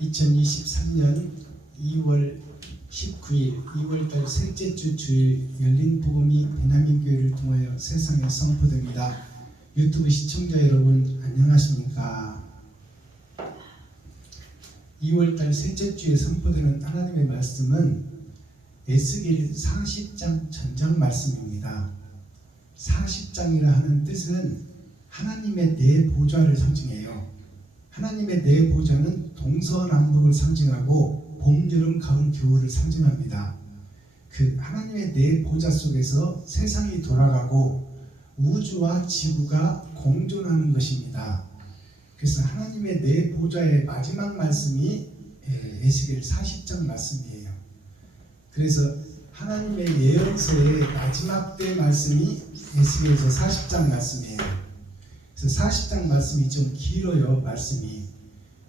2023년 2월 19일 2월달 셋째 주 주일 열린 복음이 베냐민교회를 통하여 세상에 선포됩니다. 유튜브 시청자 여러분 안녕하십니까? 2월달 셋째 주에 선포되는 하나님의 말씀은 에스겔 40장 전장 말씀입니다. 40장이라 하는 뜻은 하나님의 네 보좌를 상징해요. 하나님의 네 보좌는 동서남북을 상징하고 봄, 여름, 가을, 겨울을 상징합니다. 그 하나님의 네 보좌 속에서 세상이 돌아가고 우주와 지구가 공존하는 것입니다. 그래서 하나님의 네 보좌의 마지막 말씀이 에스겔 40장 말씀이에요. 그래서 하나님의 예언서의 마지막 때 말씀이 에스겔서 40장 말씀이에요. 그래서 40장 말씀이 좀 길어요, 말씀이.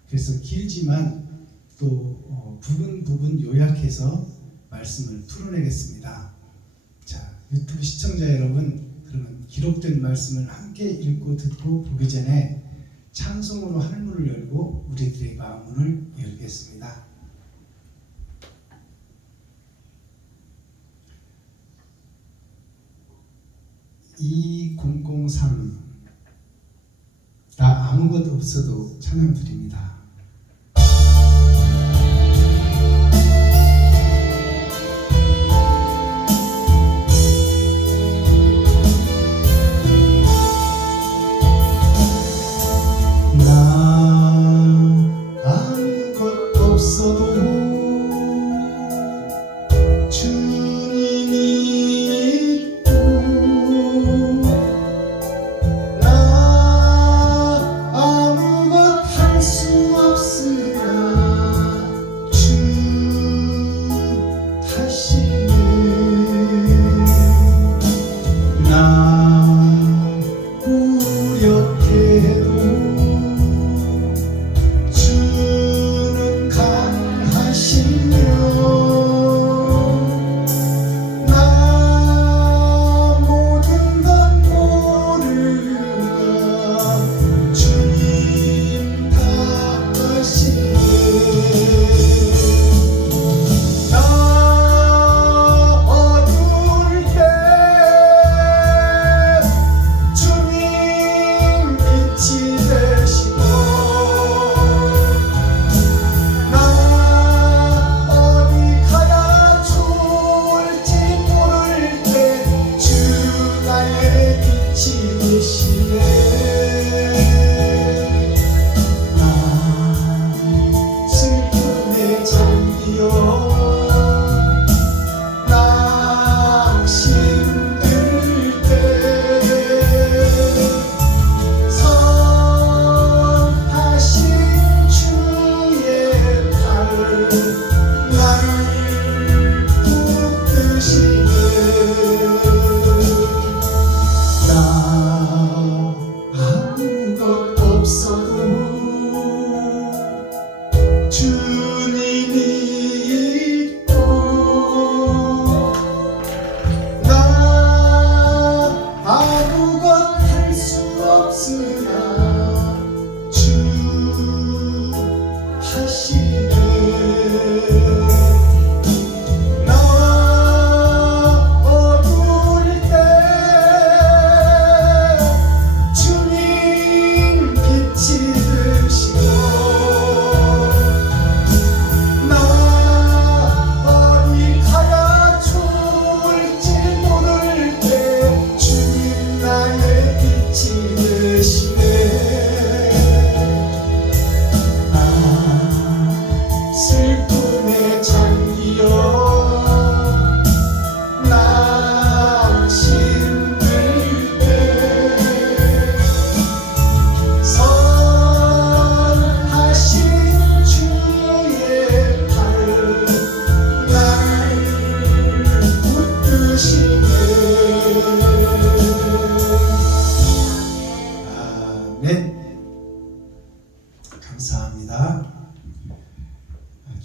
그래서 길지만 또 부분 요약해서 말씀을 풀어내겠습니다. 자, 유튜브 시청자 여러분, 그러면 기록된 말씀을 함께 읽고 듣고 보기 전에 찬송으로 하늘문을 열고 우리들의 마음문을 열겠습니다. 2003 나 아무것도 없어도 찬양 드립니다.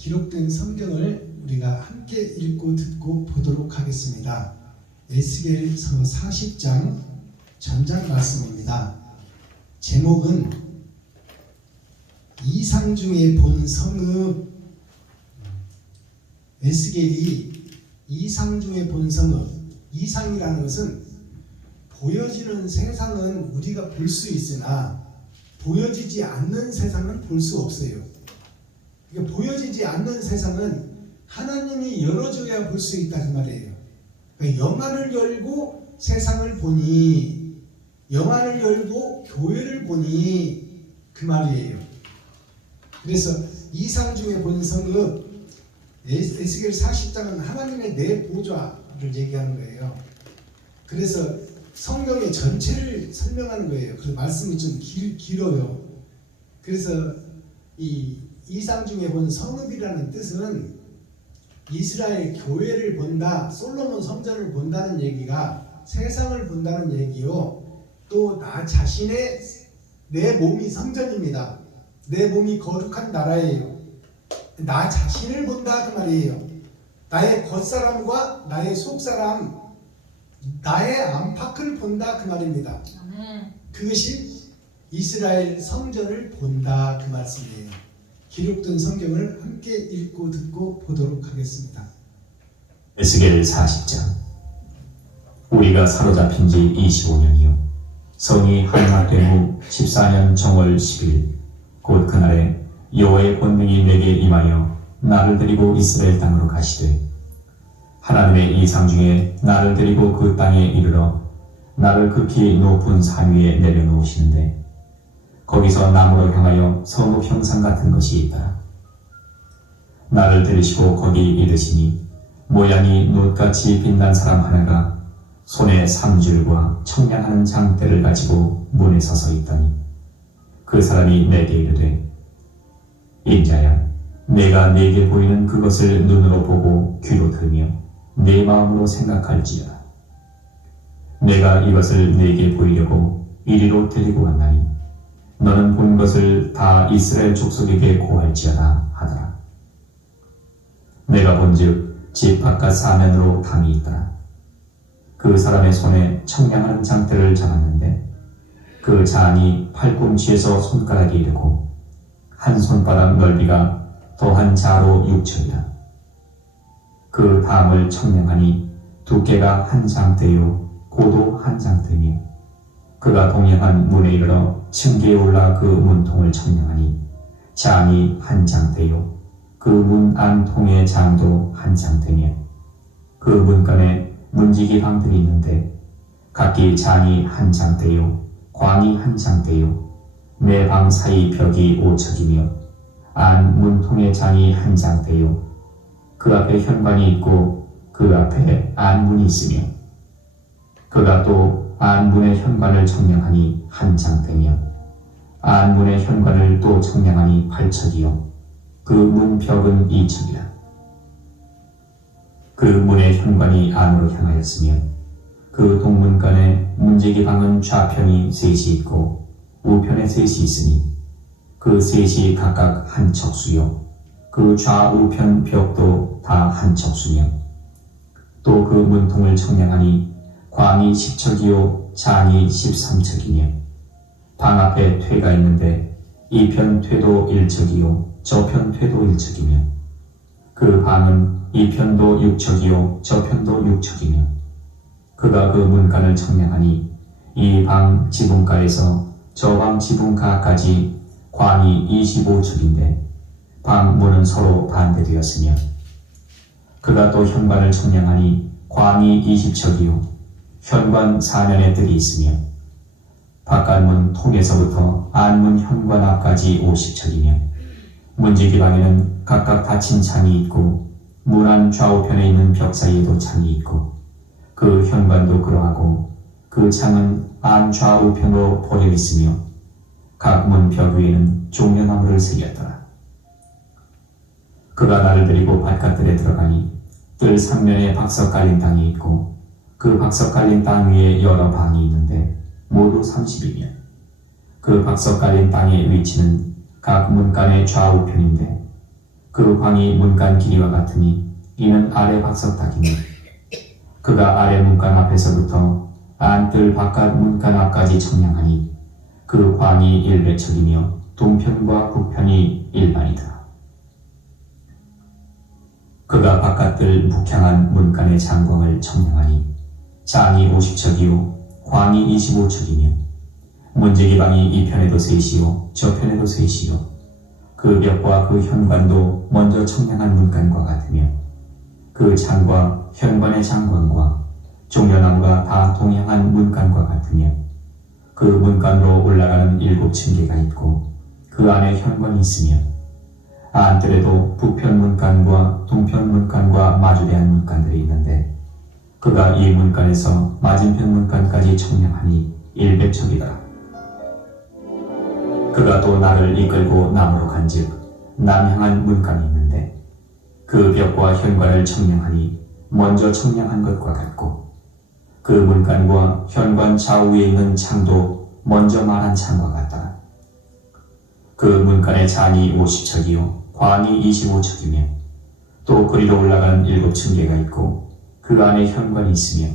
기록된 성경을 우리가 함께 읽고 듣고 보도록 하겠습니다. 에스겔서 40장 전장 말씀입니다. 제목은 이상 중에 본 성읍. 에스겔이 이상 중에 본 성읍. 이상이라는 것은 보여지는 세상은 우리가 볼 수 있으나 보여지지 않는 세상은 볼 수 없어요. 그러니까 보여지지 않는 세상은 하나님이 열어줘야 볼 수 있다 그 말이에요. 그러니까 영안을 열고 세상을 보니, 영안을 열고 교회를 보니 그 말이에요. 그래서 이상 중에 본 성읍, 에스겔 40장은 하나님의 내 보좌를 얘기하는 거예요. 그래서 성경의 전체를 설명하는 거예요. 그 말씀이 좀 길어요. 그래서 이 이상 중에 본 성읍이라는 뜻은 이스라엘 교회를 본다, 솔로몬 성전을 본다는 얘기가 세상을 본다는 얘기요. 또 나 자신의 내 몸이 성전입니다. 내 몸이 거룩한 나라예요. 나 자신을 본다 그 말이에요. 나의 겉사람과 나의 속사람, 나의 안팎을 본다 그 말입니다. 그것이 이스라엘 성전을 본다 그 말씀이에요. 기록된 성경을 함께 읽고 듣고 보도록 하겠습니다. 에스겔 40장. 우리가 사로잡힌 지 25년이요 성이 함락된 후 14년 정월 10일 곧 그날에 여호와의 권능이 내게 임하여 나를 데리고 이스라엘 땅으로 가시되 하나님의 이상 중에 나를 데리고 그 땅에 이르러 나를 극히 높은 산 위에 내려놓으시는데 거기서 나무로 향하여 성읍 형상 같은 것이 있더라. 나를 데리시고 거기 이르시니 모양이 놋같이 빛난 사람 하나가 손에 삼줄과 청량하는 장대를 가지고 문에 서서 있더니 그 사람이 내게 이르되 인자야, 내가 네게 보이는 그것을 눈으로 보고 귀로 들으며 내 마음으로 생각할지어다. 내가 이것을 네게 보이려고 이리로 데리고 왔나니 너는 본 것을 다 이스라엘 족속에게 고할지어다 하더라. 내가 본즉 집 바깥 사면으로 담이 있더라. 그 사람의 손에 청량한 장대를 잡았는데 그 잔이 팔꿈치에서 손가락에 이르고 한 손바닥 넓이가 더한 자로 6척이라. 그 담을 청량하니 두께가 한 장대요 고도 한 장대며 그가 동행한 문에 이르러 층계에 올라 그 문통을 청량하니 장이 한 장대요 그 문 안 통의 장도 한 장대며 그 문간에 문지기 방들이 있는데 각기 장이 한 장대요 광이 한 장대요 내 방 사이 벽이 5척이며 안 문통의 장이 한 장대요 그 앞에 현관이 있고 그 앞에 안문이 있으며 그가 또 안문의 현관을 청량하니 한 장대며 안문의 현관을 또 청량하니 8척이요 그 문벽은 2척이라. 그 문의 현관이 안으로 향하였으며 그 동문간에 문지기 방은 좌편이 셋이 있고 우편에 셋이 있으니 그 셋이 각각 한 척수요 그 좌우편 벽도 다 한 척수며 또 그 문통을 청량하니 광이 10척이요 장이 13척이며 방 앞에 퇴가 있는데 이편 퇴도 1척이요 저편 퇴도 1척이며 그 방은 이편도 6척이요 저편도 6척이며 그가 그 문간을 청량하니 이 방 지붕가에서 저 방 지붕가까지 광이 25척인데 방 문은 서로 반대되었으며 그가 또 현관을 청량하니 광이 20척이요 현관 4면에 뜰이 있으며 바깥문 통에서부터 안문 현관 앞까지 50척이며 문지기 방에는 각각 닫힌 창이 있고 문 안 좌우편에 있는 벽 사이에도 창이 있고 그 현관도 그러하고 그 창은 안 좌우편으로 버려 있으며 각 문 벽 위에는 종려나무를 새겼더라. 그가 나를 데리고 바깥들에 들어가니 뜰 3면에 박석 깔린 땅이 있고 그 박석 깔린 땅 위에 여러 방이 있는데 모두 30이며 그 박석 깔린 땅의 위치는 각 문간의 좌우편인데 그 방이 문간 길이와 같으니 이는 아래 박석탁이며 그가 아래 문간 앞에서부터 안뜰 바깥 문간 앞까지 청량하니 그 광이 100척이며 동편과 북편이 일반이다. 그가 바깥들 북향한 문간의 장광을 청량하니 장이 50척이요 광이 25척이며 문지기 방이 이 편에도 셋이요 저편에도 셋이요 그 벽과 그 현관도 먼저 청량한 문간과 같으며 그 창과 현관의 장관과 종려나무가 다 동향한 문간과 같으며 그 문간으로 올라가는 7층계가 있고 그 안에 현관이 있으며 안뜰에도 북편 문간과 동편 문간과 마주대한 문간들이 있는데 그가 이 문간에서 맞은편 문간까지 청량하니 100척이더라. 그가 또 나를 이끌고 남으로 간즉 남향한 문간이 있는데 그 벽과 현관을 청량하니 먼저 청량한 것과 같고 그 문간과 현관 좌우에 있는 창도 먼저 말한 창과 같다. 그 문간의 장이 50척이요 광이 25척이며 또 그리로 올라가는 7층계가 있고 그 안에 현관이 있으며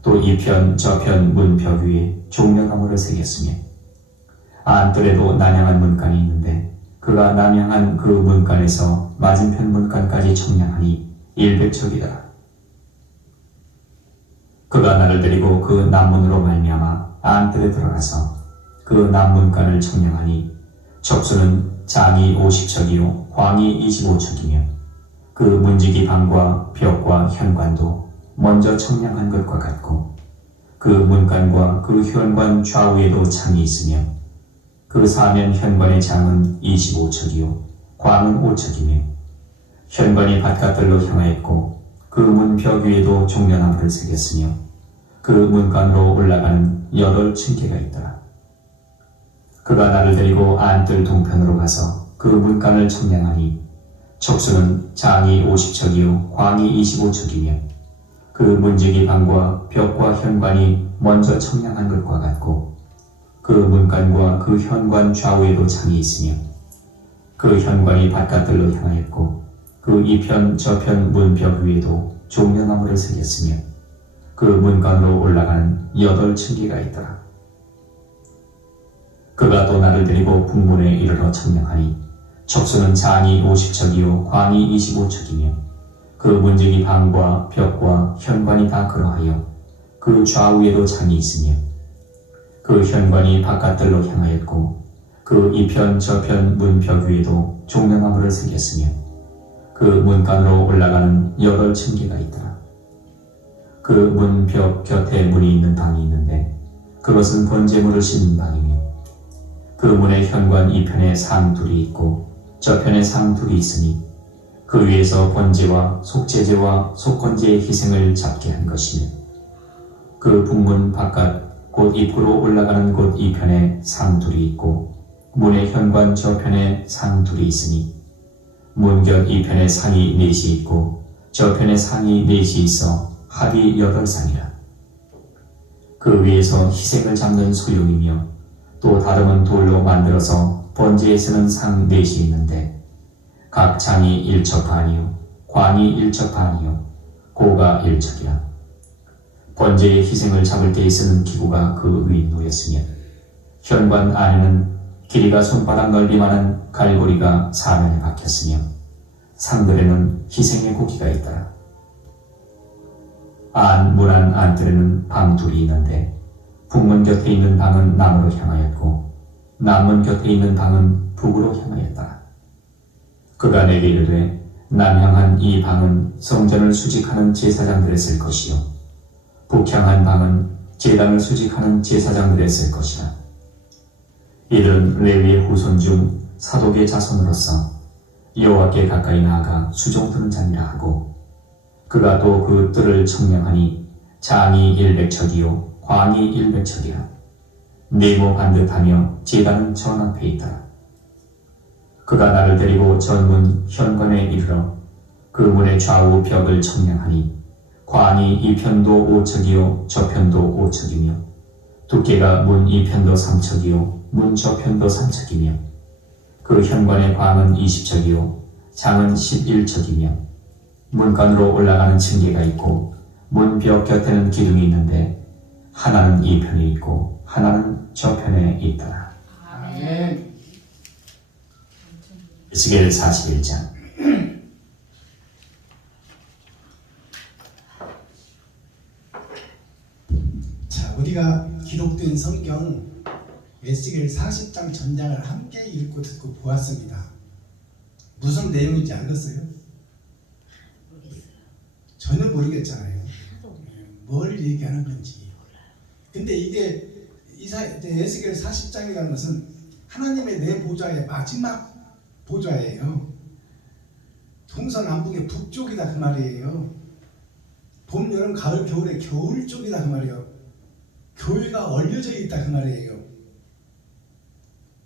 또 이편 저편 문벽 위에 종려나무를 새겼으며 안뜰에도南향한 문간이 있는데 그가 남향한 그 문간에서 맞은편 문간까지 청량하니 100척이더라. 그가 나를 데리고 그 남문으로 말미암아 안뜰에 들어가서 그 남문간을 청량하니 척수는 장이 50척이요 광이 25척이며 그 문지기 방과 벽과 현관도 먼저 청량한 것과 같고 그 문간과 그 현관 좌우에도 창이 있으며 그 사면 현관의 장은 25척이요 광은 5척이며 현관이 바깥들로 향하였고 그 문벽 위에도 종려나무를 새겼으며 그 문간으로 올라가는 8층계가 있더라. 그가 나를 데리고 안뜰 동편으로 가서 그 문간을 청량하니 척수는 장이 50척이요 광이 25척이며 그 문지기 방과 벽과 현관이 먼저 청량한 것과 같고 그 문간과 그 현관 좌우에도 창이 있으며 그 현관이 바깥들로 향하였고 그 이편 저편 문벽 위에도 종려나무를 새겼으며 그 문간으로 올라가는 8층계가 있더라. 그가 또 나를 데리고 북문에 이르러 청량하니 척수는 장이 50척이요 광이 25척이며 그 문지기 방과 벽과 현관이 다 그러하여 그 좌우에도 창이 있으며 그 현관이 바깥들로 향하였고 그 이편 저편 문벽 위에도 종려나무를 새겼으며 그 문간으로 올라가는 8층계가 있더라. 그 문벽 곁에 문이 있는 방이 있는데 그것은 번제물을 씻는 방이며 그 문의 현관 이편에 상 둘이 있고 저편에 상 둘이 있으니 그 위에서 번제와 속죄제와 속건제의 희생을 잡게 한 것이며 그 북문 바깥 곧 입구로 올라가는 곳 이편에 상 둘이 있고 문의 현관 저편에 상 둘이 있으니 문곁 이편에 상이 4시 있고 저편에 상이 4시 있어 합이 8상이라. 그 위에서 희생을 잡는 소용이며 또 다름은 돌로 만들어서 번제에 쓰는 상 4시 있는데 각 장이 1척 반이요 광이 1척 반이요 고가 1척이라. 번제의 희생을 잡을 때에 쓰는 기구가 그 위 놓였으며 현관 안에는 길이가 손바닥 넓이만한 갈고리가 사면에 박혔으며 상들에는 희생의 고기가 있더라. 문안 안뜰에는 방 둘이 있는데 북문 곁에 있는 방은 남으로 향하였고 남문 곁에 있는 방은 북으로 향하였다. 그가 내게 이르되 남향한 이 방은 성전을 수직하는 제사장들의 쓸 것이요 북향한 방은 제단을 수직하는 제사장들의 쓸 것이라. 이들은 레위의 후손 중 사독의 자손으로서 여호와께 가까이 나아가 수종드는 자니라 하고 그가 또 그 뜰을 청량하니 장이 100척이요 광이 100척이라. 네모 반듯하며 제단은 전 앞에 있더라. 그가 나를 데리고 전문 현관에 이르러 그 문의 좌우 벽을 청량하니 광이 이편도 5척이요 저편도 5척이며 두께가 문 이편도 3척이요 문 저편도 3척이며 그 현관의 광은 20척이요 장은 11척이며 문간으로 올라가는 층계가 있고 문벽 곁에는 기둥이 있는데 하나는 이 편에 있고 하나는 저 편에 있더라. 아멘. 에스겔 41장. 자, 우리가 기록된 성경 에스겔 40장 전장을 함께 읽고 듣고 보았습니다. 무슨 내용인지 알겠어요? 모르겠어요. 전혀 모르겠잖아요. 하나도 없네. 뭘 얘기하는 건지. 근데 이게 에스겔 40장이라는 것은 하나님의 내 보좌의 마지막 보좌예요. 동서남북의 북쪽이다 그 말이에요. 봄, 여름, 가을, 겨울의 겨울 쪽이다 그 말이에요. 교회가 얼려져 있다 그 말이에요.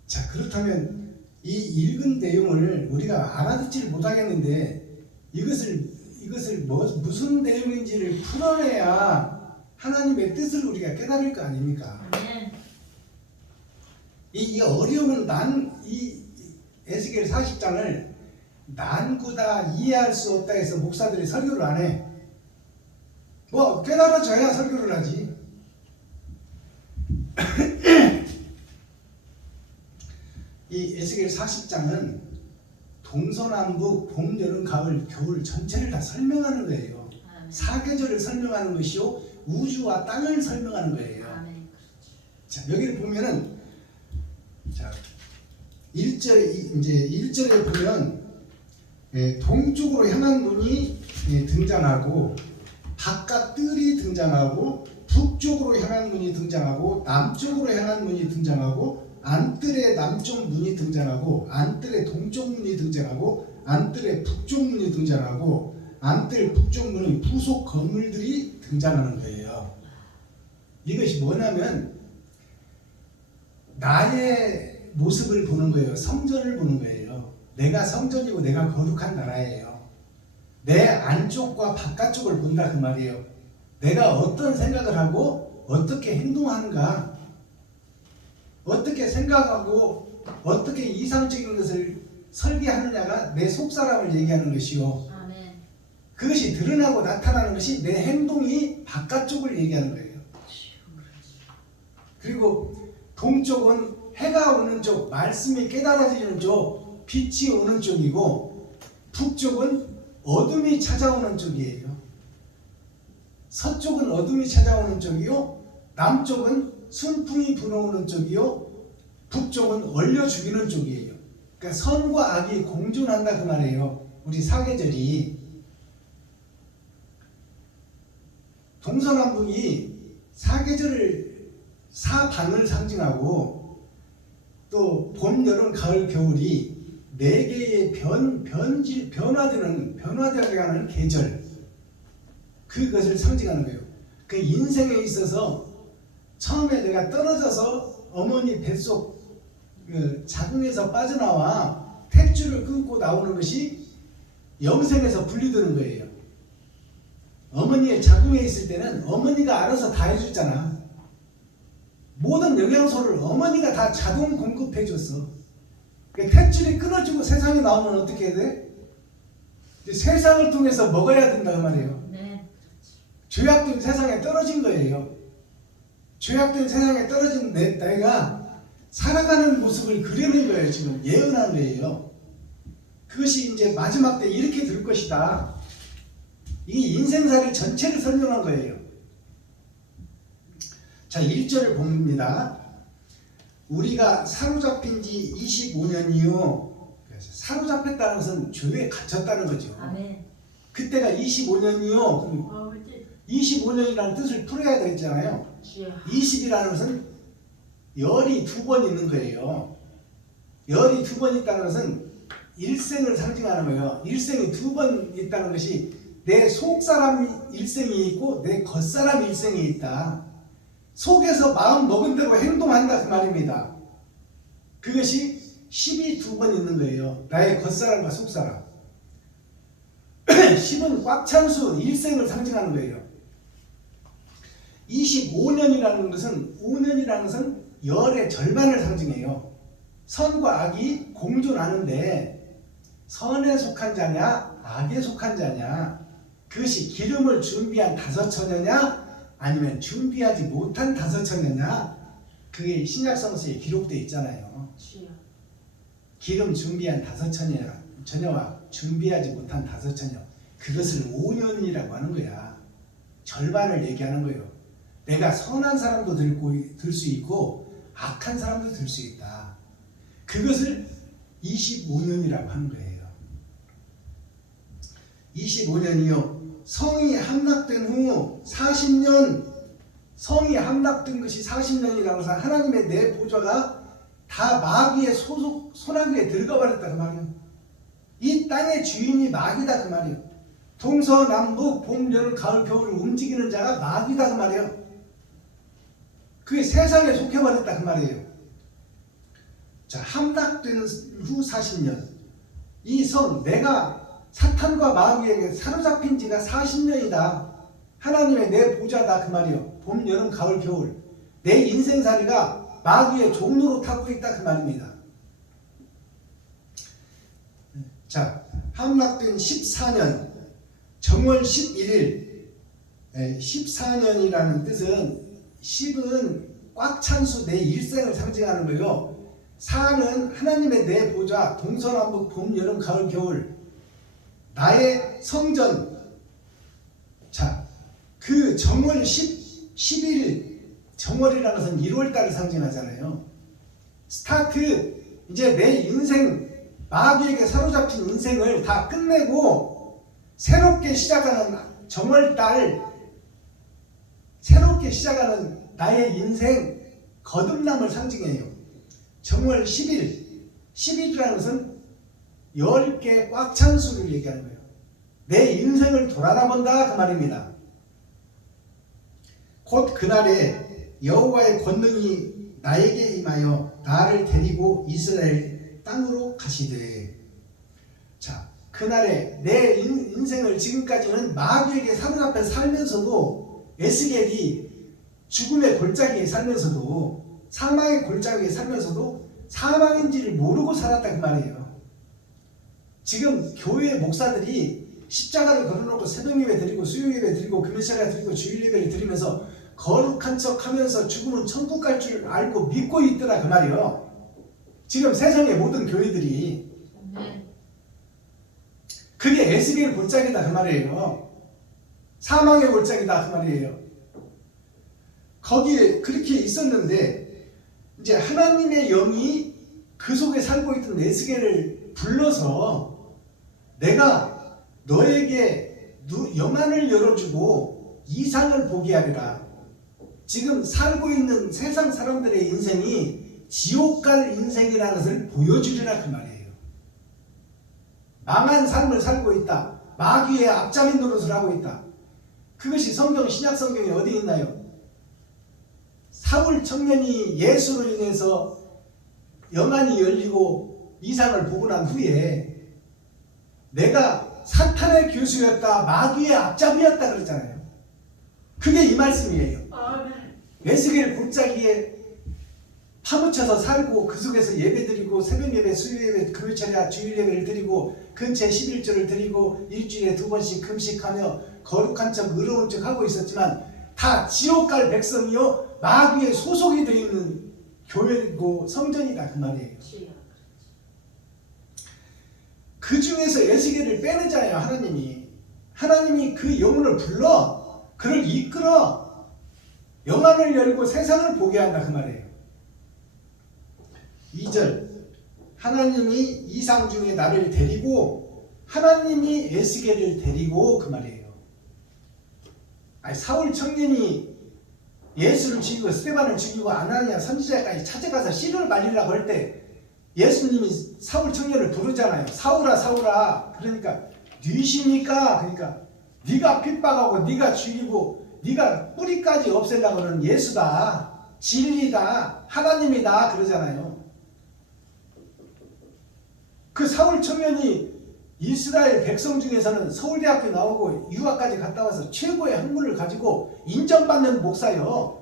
자, 그렇다면 이 읽은 내용을 우리가 알아듣지를 못하겠는데 이것을 무슨 내용인지를 풀어내야 하나님의 뜻을 우리가 깨달을 거 아닙니까? 아멘. 이 어려운 이 에스겔 40장을 난구다 이해할 수 없다 해서 목사들이 설교를 안 해. 뭐 깨달아져야 설교를 하지. 이 에스겔 40장은 동서남북 봄, 여름, 가을, 겨울 전체를 다 설명하는 거예요. 아멘. 사계절을 설명하는 것이요 우주와 땅을 설명하는 거예요. 아멘. 자, 여기를 보면은 자, 1절에 보면 동쪽으로 향한 문이 등장하고 바깥 뜰이 등장하고 북쪽으로 향한 문이 등장하고 남쪽으로 향한 문이 등장하고 안뜰의 남쪽 문이 등장하고 안뜰의 동쪽 문이 등장하고 안뜰의 북쪽 문이 등장하고 안뜰 북쪽 문의 부속 건물들이 등장하는 거예요. 이것이 뭐냐면 나의 모습을 보는 거예요. 성전을 보는 거예요. 내가 성전이고 내가 거룩한 나라예요. 내 안쪽과 바깥쪽을 본다 그 말이에요. 내가 어떤 생각을 하고 어떻게 행동하는가, 어떻게 생각하고 어떻게 이상적인 것을 설계하느냐가 내 속사람을 얘기하는 것이요. 아멘. 그것이 드러나고 나타나는 것이 내 행동이 바깥쪽을 얘기하는 거예요. 그리고 동쪽은 해가 오는 쪽, 말씀이 깨달아지는 쪽, 빛이 오는 쪽이고 북쪽은 어둠이 찾아오는 쪽이에요. 서쪽은 어둠이 찾아오는 쪽이요, 남쪽은 순풍이 불어오는 쪽이요, 북쪽은 얼려 죽이는 쪽이에요. 그러니까 선과 악이 공존한다 그 말이에요. 우리 사계절이 동서남북이 사계절을 사방을 상징하고 또 봄, 여름, 가을, 겨울이 네 개의 변화되게 하는 계절, 그것을 상징하는 거예요. 그 인생에 있어서 처음에 내가 떨어져서 어머니 뱃속 그 자궁에서 빠져나와 탯줄을 끊고 나오는 것이 영생에서 분리되는 거예요. 어머니의 자궁에 있을 때는 어머니가 알아서 다 해줬잖아. 모든 영양소를 어머니가 다 자동 공급해줬어. 탯줄이 끊어지고 세상에 나오면 어떻게 해야 돼? 이제 세상을 통해서 먹어야 된다 그 말이에요. 네. 죄악된 세상에 떨어진 거예요. 죄악된 세상에 떨어진 내가 살아가는 모습을 그리는 거예요. 지금 예언한 거예요. 그것이 이제 마지막 때 이렇게 될 것이다. 이 인생살이 전체를 설명한 거예요. 자, 1절을 봅니다. 우리가 사로잡힌 지 25년이요. 사로잡혔다는 것은 죄에 갇혔다는 거죠. 아멘. 그때가 25년이요. 25년이라는 뜻을 풀어야 되겠잖아요. 주여. 20이라는 것은 열이 두 번 있는 거예요. 열이 두 번 있다는 것은 일생을 상징하는 거예요. 일생이 두 번 있다는 것이 내 속사람 일생이 있고 내 겉사람 일생이 있다. 속에서 마음 먹은 대로 행동한다 그 말입니다. 그것이 10이 두 번 있는 거예요. 나의 겉사람과 속사람. 10은 꽉 찬 수, 일생을 상징하는 거예요. 25년이라는 것은 5년이라는 것은 열의 절반을 상징해요. 선과 악이 공존하는데 선에 속한 자냐 악에 속한 자냐, 그것이 기름을 준비한 다섯 처녀냐 아니면 준비하지 못한 다섯 처녀냐, 그게 신약성서에 기록되어 있잖아요. 주여. 기름 준비한 5처녀와 준비하지 못한 5처녀, 그것을 5년이라고 하는 거야. 절반을 얘기하는 거예요. 내가 선한 사람도 들 수 있고 악한 사람도 들 수 있다. 그것을 25년이라고 하는 거예요. 25년이요. 성이 함락된 후 40년, 성이 함락된 것이 40년이라고 해서 하나님의 내 보좌가 다 마귀의 손아귀에 들어가 버렸다 그 말이에요. 이 땅의 주인이 마귀다 그 말이에요. 동서남북 봄 여름 가을 겨울을 움직이는 자가 마귀다 그 말이에요. 그게 세상에 속해버렸다 그 말이에요. 자, 함락되는 후 40년, 이 성, 내가 사탄과 마귀에게 사로잡힌 지가 40년이다. 하나님의 내 보좌다 그 말이요. 봄, 여름, 가을, 겨울. 내 인생살이가 마귀의 종로로 타고 있다 그 말입니다. 자, 함락된 14년, 정월 11일. 14년이라는 뜻은 10은 꽉 찬 수 내 일생을 상징하는 거예요. 4는 하나님의 내 보좌, 동서남북 봄, 여름, 가을, 겨울. 나의 성전. 자, 그 정월 11일, 정월이라는 것은 1월달을 상징하잖아요. 스타트, 이제 내 인생, 마귀에게 사로잡힌 인생을 다 끝내고 새롭게 시작하는 정월달, 새롭게 시작하는 나의 인생 거듭남을 상징해요. 정월 10일, 10일이라는 것은 10개 꽉 찬 수를 얘기하는 거예요. 내 인생을 돌아다 본다 그 말입니다. 곧 그날에 여호와의 권능이 나에게 임하여 나를 데리고 이스라엘 땅으로 가시되. 자, 그날에 내 인생을 지금까지는 마귀에게 사로잡혀 살면서도, 에스겔이 죽음의 골짜기에 살면서도, 사망의 골짜기에 살면서도 사망인지를 모르고 살았다 그 말이에요. 지금 교회 목사들이 십자가를 걸어놓고 새벽예배 드리고 수요예배 드리고 금요시간 드리고 주일예배를 드리면서 거룩한 척 하면서 죽으면 천국 갈 줄 알고 믿고 있더라 그 말이에요. 지금 세상의 모든 교회들이. 그게 에스겔 골짜기다 그 말이에요. 사망의 골짜기다 그 말이에요. 거기에 그렇게 있었는데 이제 하나님의 영이 그 속에 살고 있던 에스겔을 불러서 내가 너에게 영안을 열어주고 이상을 보게 하리라. 지금 살고 있는 세상 사람들의 인생이 지옥 갈 인생이라는 것을 보여주리라 그 말이에요. 망한 삶을 살고 있다. 마귀의 앞잡이 노릇을 하고 있다. 그것이 성경, 신약 성경에 어디 있나요? 사울 청년이 예수로 인해서 영안이 열리고 이상을 보고 난 후에 내가 사탄의 교수였다, 마귀의 앞잡이였다 그랬잖아요. 그게 이 말씀이에요. 에스겔 골짜기에 파묻혀서 살고 그 속에서 예배드리고 새벽예배, 수요예배, 금요철야 주일예배를 드리고 근처에 11조를 드리고 일주일에 2번씩 금식하며 거룩한 척 의로운 척 하고 있었지만 다 지옥 갈 백성이요 마귀의 소속이 되어 있는 교회고 성전이다 그 말이에요. 그 중에서 에스겔을 빼내잖아요. 하나님이 그 영혼을 불러 그를 이끌어 영안을 열고 세상을 보게 한다 그 말이에요. 2절, 하나님이 이상 중에 나를 데리고, 하나님이 에스겔을 데리고 그 말이에요. 아니, 사울 청년이 예수를 죽이고 스데반을 죽이고 아나니아 선지자까지 찾아가서 씨를 말리려고 할 때 예수님이 사울 청년을 부르잖아요. 사울아 사울아. 그러니까 뉘십니까? 그러니까 네가 핍박하고 네가 죽이고 네가 뿌리까지 없애려고 하는 예수다, 진리다, 하나님이다 그러잖아요. 그 사울 청년이 이스라엘 백성 중에서는 서울대학교 나오고 유학까지 갔다 와서 최고의 학문을 가지고 인정받는 목사요.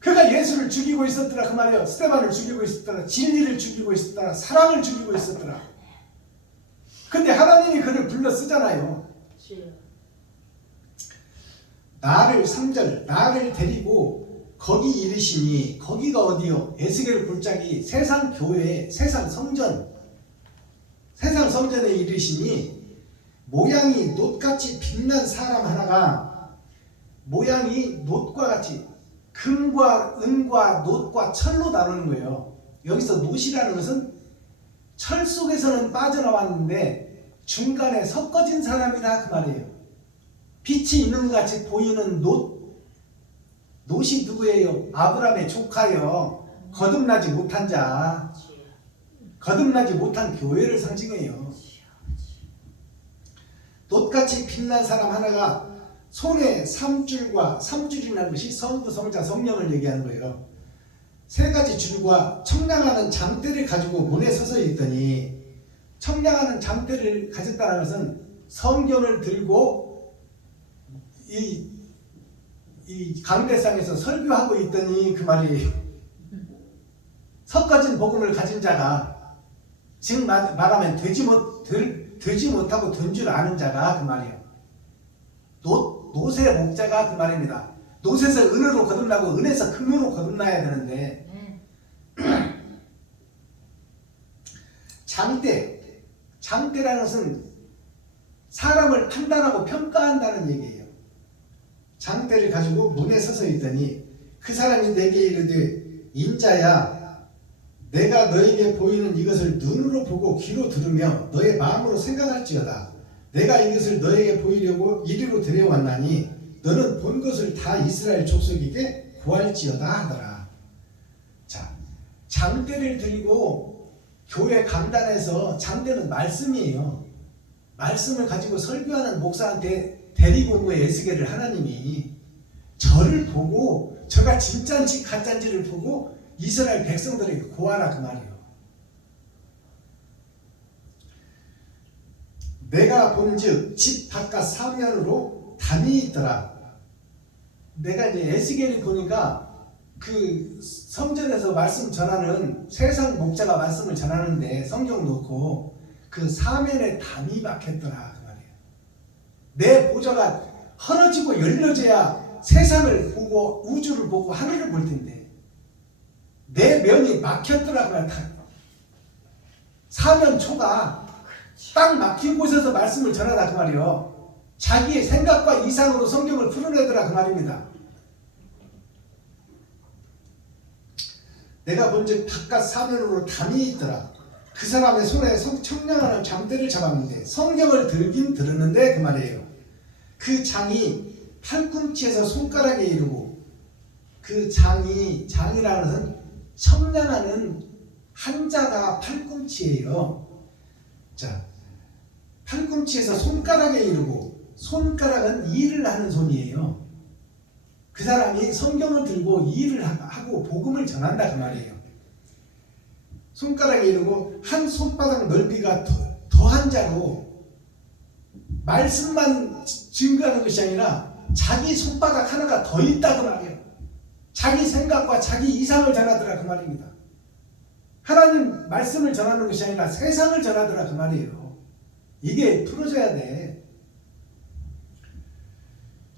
그가 예수를 죽이고 있었더라 그 말이에요. 스데반을 죽이고 있었더라, 진리를 죽이고 있었더라, 사랑을 죽이고 있었더라. 근데 하나님이 그를 불러 쓰잖아요. 나를 3절, 나를 데리고 거기 이르시니 거기가 어디요? 에스겔 골짜기 세상 교회, 세상 성전에 이르시니 모양이 놋같이 빛난 사람 하나가 모양이 놋과 같이 금과 은과 놋과 철로 다루는 거예요. 여기서 놋이라는 것은 철 속에서는 빠져나왔는데 중간에 섞어진 사람이다 그 말이에요. 빛이 있는 것 같이 보이는 놋이 누구예요? 아브라함의 조카요. 거듭나지 못한 자, 거듭나지 못한 교회를 상징해요. 놋같이 빛난 사람 하나가 손에 삼줄이라는 것이 성부, 성자, 성령을 얘기하는 거예요. 세 가지 줄과 청량하는 장대를 가지고 문에 서서 있더니, 청량하는 장대를 가졌다는 것은 성경을 들고 이 강대상에서 설교하고 있더니 그 말이에요. 섞어진 복음을 가진 자가, 즉 말하면 되지 못하고 된 줄 아는 자가 그 말이에요. 놋의 목자가 그 말입니다. 놋에서 은으로 거듭나고 은에서 금으로 거듭나야 되는데, 장대라는 것은 사람을 판단하고 평가한다는 얘기예요. 장대를 가지고 문에 서서 있더니 그 사람이 내게 이르되 인자야, 내가 너에게 보이는 이것을 눈으로 보고 귀로 들으며 너의 마음으로 생각할지어다. 내가 이것을 너에게 보이려고 이리로 데려왔나니 너는 본 것을 다 이스라엘 족속에게 구할지어다 하더라. 자, 장대를 들고 교회 강단에서, 장대는 말씀이에요. 말씀을 가지고 설교하는 목사한테 데리고 온 거예요. 에스겔을 하나님이 저를 보고, 저가 진짜인지 가짜인지를 보고 이스라엘 백성들에게 고하라 그 말이에요. 내가 본즉 집 바깥 사면으로 담이 있더라. 내가 이제 에스겔을 보니까 그 성전에서 말씀 전하는 세상 목자가 말씀을 전하는데 성경 놓고 그 사면에 담이 박혔더라 그 말이에요. 내 보좌가 헐어지고 열려져야 세상을 보고 우주를 보고 하늘을 볼 텐데 내 면이 막혔더라 그 말이에요. 사면초가 딱 막힌 곳에서 말씀을 전하라 그 말이에요. 자기의 생각과 이상으로 성경을 풀어내더라 그 말입니다. 내가 본즉 바깥 사면으로 담이 있더라. 그 사람의 손에 청량하는 장대를 잡았는데, 성경을 들긴 들었는데 그 말이에요. 그 장이 팔꿈치에서 손가락에 이르고, 그 장이라는 것은 청량하는 한자가 팔꿈치예요. 자, 팔꿈치에서 손가락에 이르고, 손가락은 일을 하는 손이에요. 그 사람이 성경을 들고 일을 하고 복음을 전한다 그 말이에요. 손가락에 이르고 한 손바닥 넓이가 더한 자로 말씀만 증거하는 것이 아니라 자기 손바닥 하나가 더 있다 그 말이에요. 자기 생각과 자기 이상을 전하더라 그 말입니다. 하나님 말씀을 전하는 것이 아니라 세상을 전하더라 그 말이에요. 이게 풀어져야 돼.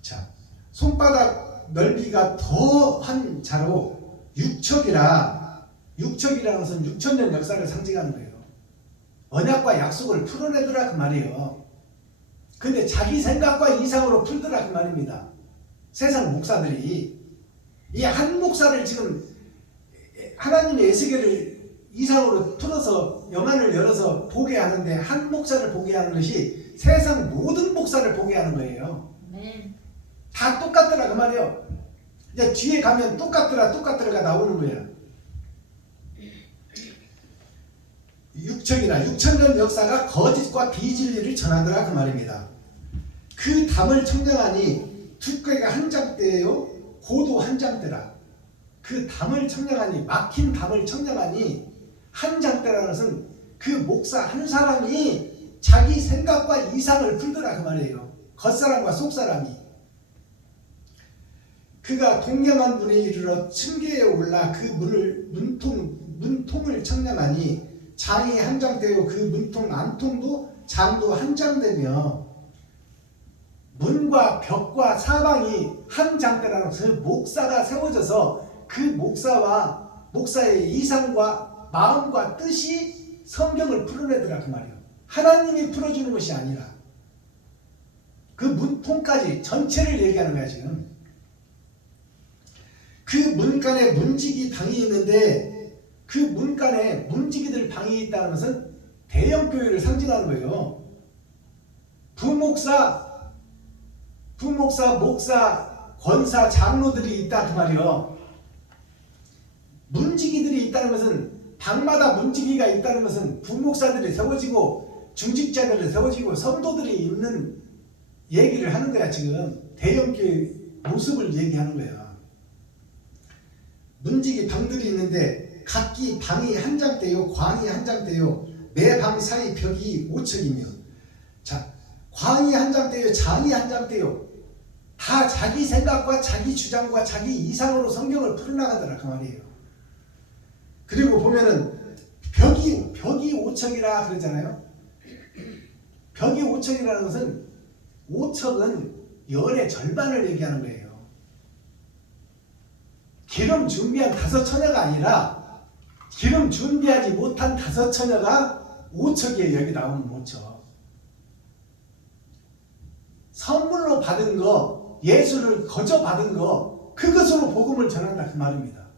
자, 손바닥 넓이가 더한 자로 육척이라는 것은 6,000년 역사를 상징하는 거예요. 언약과 약속을 풀어내더라 그 말이에요. 근데 자기 생각과 이상으로 풀더라 그 말입니다. 세상 목사들이 이 한 목사를 지금 하나님의 에스겔을 이상으로 풀어서 영안을 열어서 보게 하는데, 한 목사를 보게 하는 것이 세상 모든 목사를 보게 하는 거예요. 다 똑같더라 그 말이에요. 이제 뒤에 가면 똑같더라가 나오는 거야. 6,000년 역사가 거짓과 비진리를 전하더라 그 말입니다. 그 담을 청량하니 두께가 한 장대예요, 고도 한 장대라. 그 담을 청량하니, 막힌 담을 청량하니 한 장대라는 것은 그 목사 한 사람이 자기 생각과 이상을 풀더라 그 말이에요. 겉사람과 속사람이. 그가 동양한 문에 이르러 층계에 올라 그 문통을 청량하니 장이 한 장되어 그 문통 안통도 장도 한 장되며, 문과 벽과 사방이 한 장대라는 그 목사가 세워져서 그 목사와 목사의 이상과 마음과 뜻이 성경을 풀어내더라 그 말이에요. 하나님이 풀어주는 것이 아니라 그 문통까지 전체를 얘기하는 거야 지금. 그 문간에 문지기 방이 있는데 그 문간에 문지기들 방이 있다는 것은 대형 교회를 상징하는 거예요. 부목사, 목사, 권사, 장로들이 있다 그 말이요. 문지기들이 있다는 것은 방마다 문지기가 있다는 것은 부목사들이 세워지고 중직자들이 세워지고 성도들이 있는 얘기를 하는 거야 지금. 대형 교회 모습을 얘기하는 거야. 문지기 방들이 있는데 각기 방이 한 장대요, 광이 한 장대요. 매 방 사이 벽이 5척이며, 자, 광이 한 장대요, 장이 한 장대요. 다 자기 생각과 자기 주장과 자기 이상으로 성경을 풀어나가더라 그 말이에요. 그리고 보면은 벽이 5척이라 그러잖아요. 벽이 5척이라는 것은 5척은 열의 절반을 얘기하는 거예요. 기름 준비한 5처녀가 아니라 기름 준비하지 못한 5처녀가 5척이에요. 여기 나오는 5척. 선물로 받은 거, 예수를 거저 받은 거, 그것으로 복음을 전한다 그 말입니다.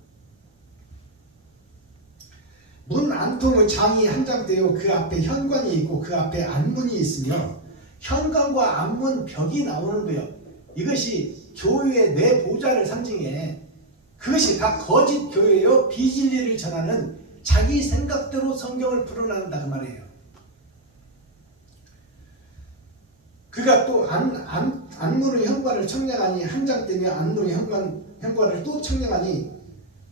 문 안통은 장이 한 장대요. 그 앞에 현관이 있고 그 앞에 안문이 있으며, 현관과 안문 벽이 나오는 거예요. 이것이 교회의 내 보좌를 상징해. 그것이 다 거짓 교회요, 비진리를 전하는 자기 생각대로 성경을 풀어나간다 그 말이에요. 그가 또 안문의 현관을 청량하니 한 장대며 안문의 현관을 또 청량하니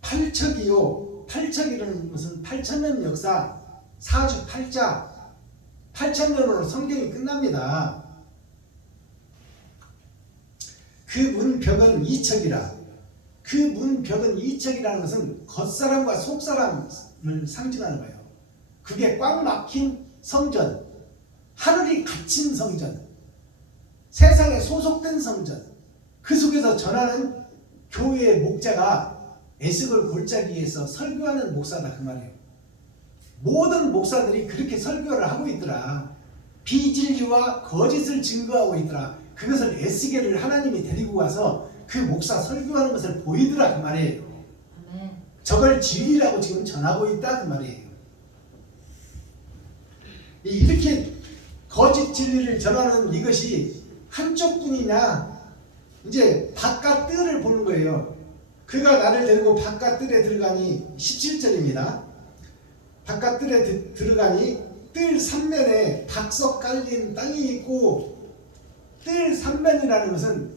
8척이요. 8척이라는 것은 8,000년 역사, 사주 8자, 8,000년으로 성경이 끝납니다. 그 문벽은 2척이라. 그 문벽은 2척이라는 것은 겉사람과 속사람을 상징하는 거예요. 그게 꽉 막힌 성전, 하늘이 갇힌 성전, 세상에 소속된 성전, 그 속에서 전하는 교회의 목자가 에스겔 골짜기에서 설교하는 목사다 그 말이에요. 모든 목사들이 그렇게 설교를 하고 있더라. 비진리와 거짓을 증거하고 있더라. 그것을 에스겔을 하나님이 데리고 와서 그 목사 설교하는 것을 보이더라 그 말이에요. 저걸 진리라고 지금 전하고 있다 그 말이에요. 이렇게 거짓 진리를 전하는 이것이 한쪽 분이냐, 이제 바깥 뜰을 보는 거예요. 그가 나를 데리고 바깥 뜰에 들어가니 17절입니다. 바깥 뜰에 들어가니 뜰 삼면에 박석 깔린 땅이 있고, 뜰 삼면이라는 것은,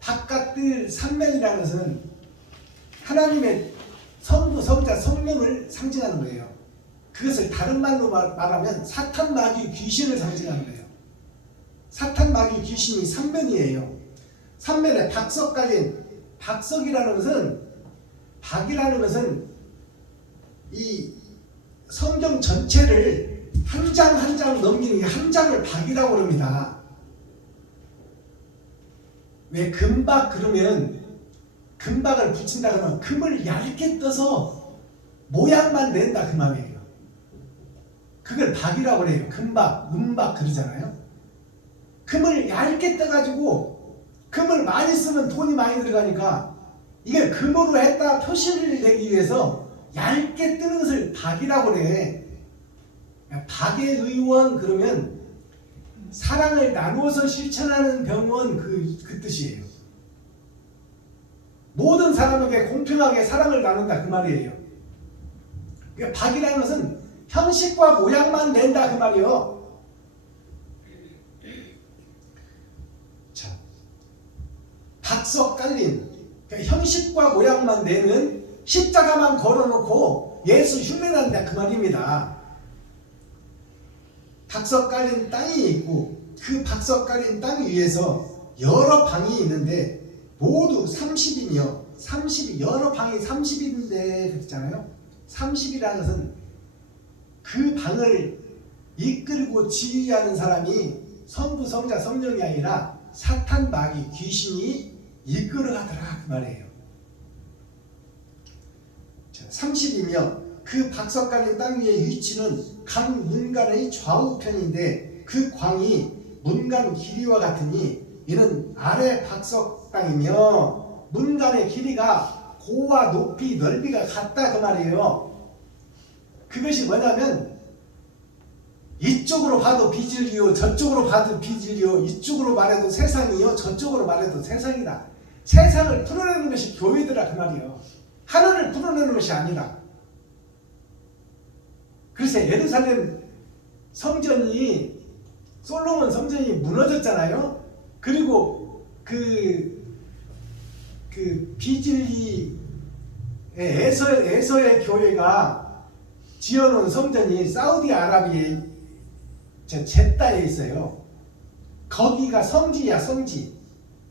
바깥 뜰 삼면이라는 것은 하나님의 성부, 성자, 성령을 상징하는 거예요. 그것을 다른 말로 말하면 사탄, 마귀, 귀신을 상징하는 거예요. 사탄, 마귀, 귀신이 삼면이에요. 삼면에 박석 깔린, 박석이라는 것은, 박이라는 것은 이 성경 전체를 한 장 한 장 넘기는 게 한 장을 박이라고 합니다. 왜 금박 그러면, 금박을 붙인다 그러면 금을 얇게 떠서 모양만 낸다 그 말이에요. 그걸 박이라고 해요. 금박, 은박 그러잖아요. 금을 얇게 떠가지고, 금을 많이 쓰면 돈이 많이 들어가니까 이걸 금으로 했다 표시를 내기 위해서 얇게 뜨는 것을 박이라고 그래. 박의 의원 그러면 사랑을 나누어서 실천하는 병원 그 뜻이에요. 모든 사람에게 공평하게 사랑을 나눈다 그 말이에요. 그러니까 박이라는 것은 형식과 모양만 낸다 그 말이에요. 자, 박석 깔린, 그러니까 형식과 모양만 내는, 십자가만 걸어놓고 예수 흉내난다 그 말입니다. 박석 깔린 땅이 있고 그 박석 깔린 땅 위에서 여러 방이 있는데 모두 30이며 30이, 여러 방이 30인데 그랬잖아요. 30이라는 것은 그 방을 이끌고 지휘하는 사람이 성부, 성자, 성령이 아니라 사탄 마귀 귀신이 이끌어가더라 그 말이에요. 자, 30이며 그 박석강의 땅 위의 위치는 강 문간의 좌우편인데 그 광이 문간 길이와 같으니 이는 아래 박석 땅이며 문간의 길이가 고와 높이 넓이가 같다 그 말이에요. 그것이 뭐냐면 이쪽으로 봐도 비질이요 저쪽으로 봐도 비질이요 이쪽으로 말해도 세상이요 저쪽으로 말해도 세상이다. 세상을 풀어내는 것이 교회더라 그 말이에요. 하늘을 풀어내는 것이 아니라. 그래서 예루살렘 성전이 솔로몬 성전이 무너졌잖아요. 그리고 그 비질리의 에서의 교회가 지어놓은 성전이 사우디아라비아의 제다에 있어요. 거기가 성지야 성지.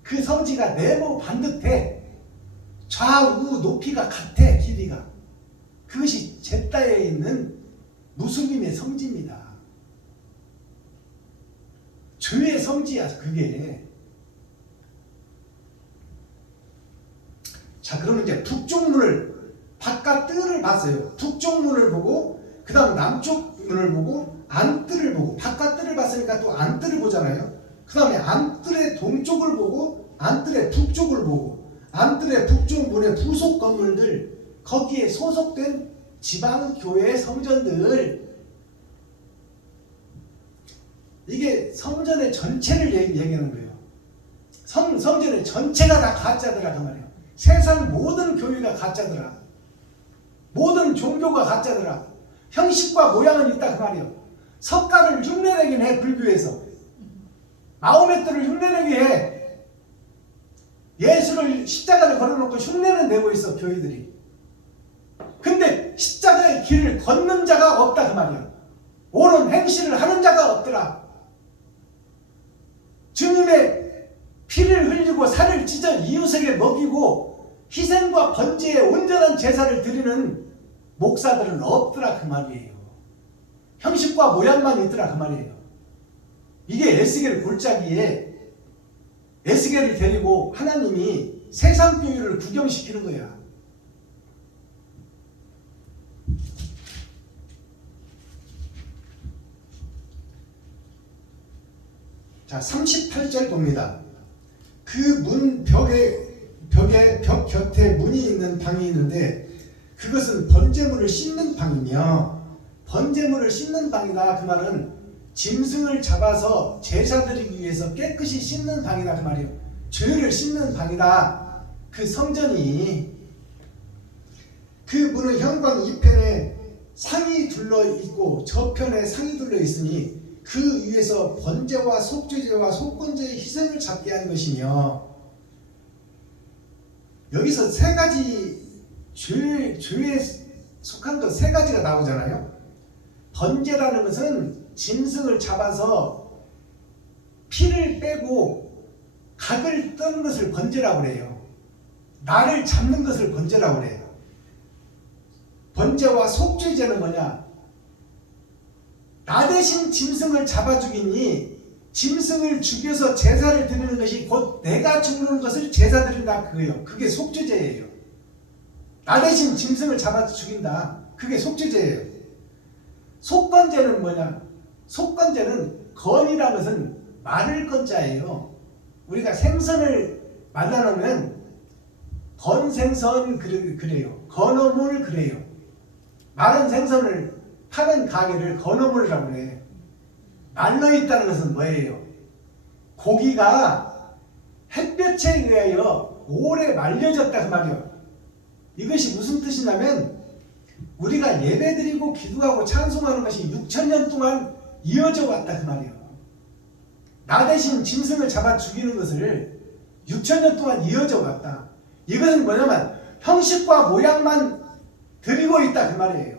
그 성지가 네모 반듯해. 좌우 높이가 같아 길이가. 그것이 제다에 있는 무슬림의 성지입니다. 죄의 성지야 그게. 자, 그러면 이제 북쪽 문을 바깥 뜰을 봤어요. 북쪽 문을 보고 그 다음 남쪽 문을 보고 안뜰을 보고 바깥 뜰을 봤으니까 또 안뜰을 보잖아요. 그 다음에 안뜰의 동쪽을 보고 안뜰의 북쪽을 보고 안뜰의 북쪽 문의 부속 건물들 거기에 소속된 지방교회 성전들 이게 성전의 전체를 얘기하는 거예요. 성전의 전체가 다 가짜더라 그 말이에요. 세상 모든 교회가 가짜더라. 모든 종교가 가짜더라. 형식과 모양은 있다 그 말이에요. 석가를 흉내내긴 해 불교에서. 마호메트를 흉내내게 해. 예수를 십자가를 걸어놓고 흉내는 내고 있어 교회들이. 근데 십자가의 길을 걷는 자가 없다 그 말이에요. 옳은 행실을 하는 자가 없더라. 주님의 피를 흘리고 살을 찢어 이웃에게 먹이고 희생과 번제에 온전한 제사를 드리는 목사들은 없더라 그 말이에요. 형식과 모양만 있더라 그 말이에요. 이게 에스겔 골짜기에 에스겔을 데리고 하나님이 세상 교회를 구경시키는 거야. 자, 38절 봅니다. 그 문 벽 곁에 문이 있는 방이 있는데 그것은 번제물을 씻는 방이며 번제물을 씻는 방이다 그 말은 짐승을 잡아서 제사 드리기 위해서 깨끗이 씻는 방이다 그 말이에요. 죄를 씻는 방이다. 그 성전이 그 문은 현관 이편에 상이 둘러 있고 저편에 상이 둘러 있으니 그 위에서 번제와 속죄제와 속건제의 희생을 잡게 한 것이며 여기서 세 가지 죄에 속한 것 세 가지가 나오잖아요. 번제라는 것은 짐승을 잡아서 피를 빼고 각을 떤 것을 번제라고 그래요. 나를 잡는 것을 번제라고 그래요. 번제와 속죄제는 뭐냐? 나 대신 짐승을 잡아 죽이니 짐승을 죽여서 제사를 드리는 것이 곧 내가 죽는 것을 제사 드린다 그거예요. 그게 속죄제예요. 나 대신 짐승을 잡아 죽인다. 그게 속죄제예요. 속건제는 뭐냐? 속건제는 건이라는 것은 마를 건자예요. 우리가 생선을 말라놓으면 건생선 그래요. 건어물 그래요. 마른 생선을 파는 가게를 건어물이라고 그래. 말려있다는 것은 뭐예요? 고기가 햇볕에 의하여 오래 말려졌다 그 말이에요. 이것이 무슨 뜻이냐면 우리가 예배드리고 기도하고 찬송하는 것이 6,000년 동안 이어져 왔다 그 말이에요. 나 대신 짐승을 잡아 죽이는 것을 6,000년 동안 이어져 왔다. 이것은 뭐냐면 형식과 모양만 드리고 있다 그 말이에요.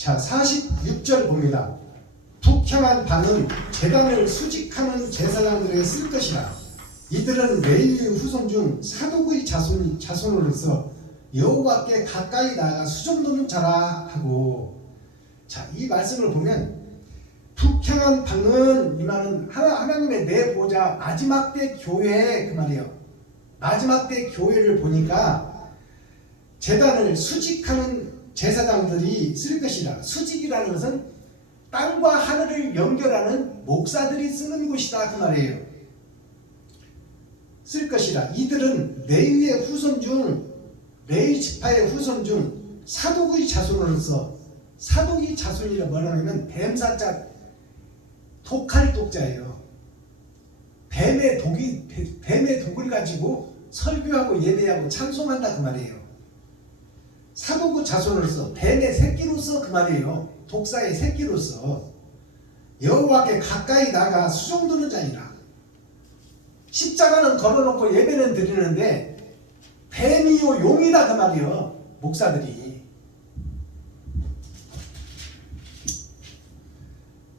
자, 46절 봅니다. 북향한 방은 제단을 수직하는 제사장들에 쓸 것이라. 이들은 레위 후손 중 사독의 자손으로서 여호와께 가까이 나아가 수종도는 자라 하고, 자, 이 말씀을 보면 북향한 방은 이 말은 하나님의 내 보좌 마지막 때 교회 그 말이에요. 마지막 때 교회를 보니까 제단을 수직하는 제사장들이 쓸 것이라. 수직이라는 것은 땅과 하늘을 연결하는 목사들이 쓰는 곳이다 그 말이에요. 쓸 것이라. 이들은 레위의 후손 중, 레위 지파의 후손 중 사독의 자손으로서, 사독의 자손이라 뭐냐면 뱀사자 독할 독자예요. 뱀의 독을 가지고 설교하고 예배하고 찬송한다 그 말이에요. 사독의 자손으로서, 뱀의 새끼로서 그 말이에요. 독사의 새끼로서 여호와께 가까이 나가 수종드는 자니라. 십자가는 걸어놓고 예배는 드리는데 뱀이요 용이다 그 말이요. 목사들이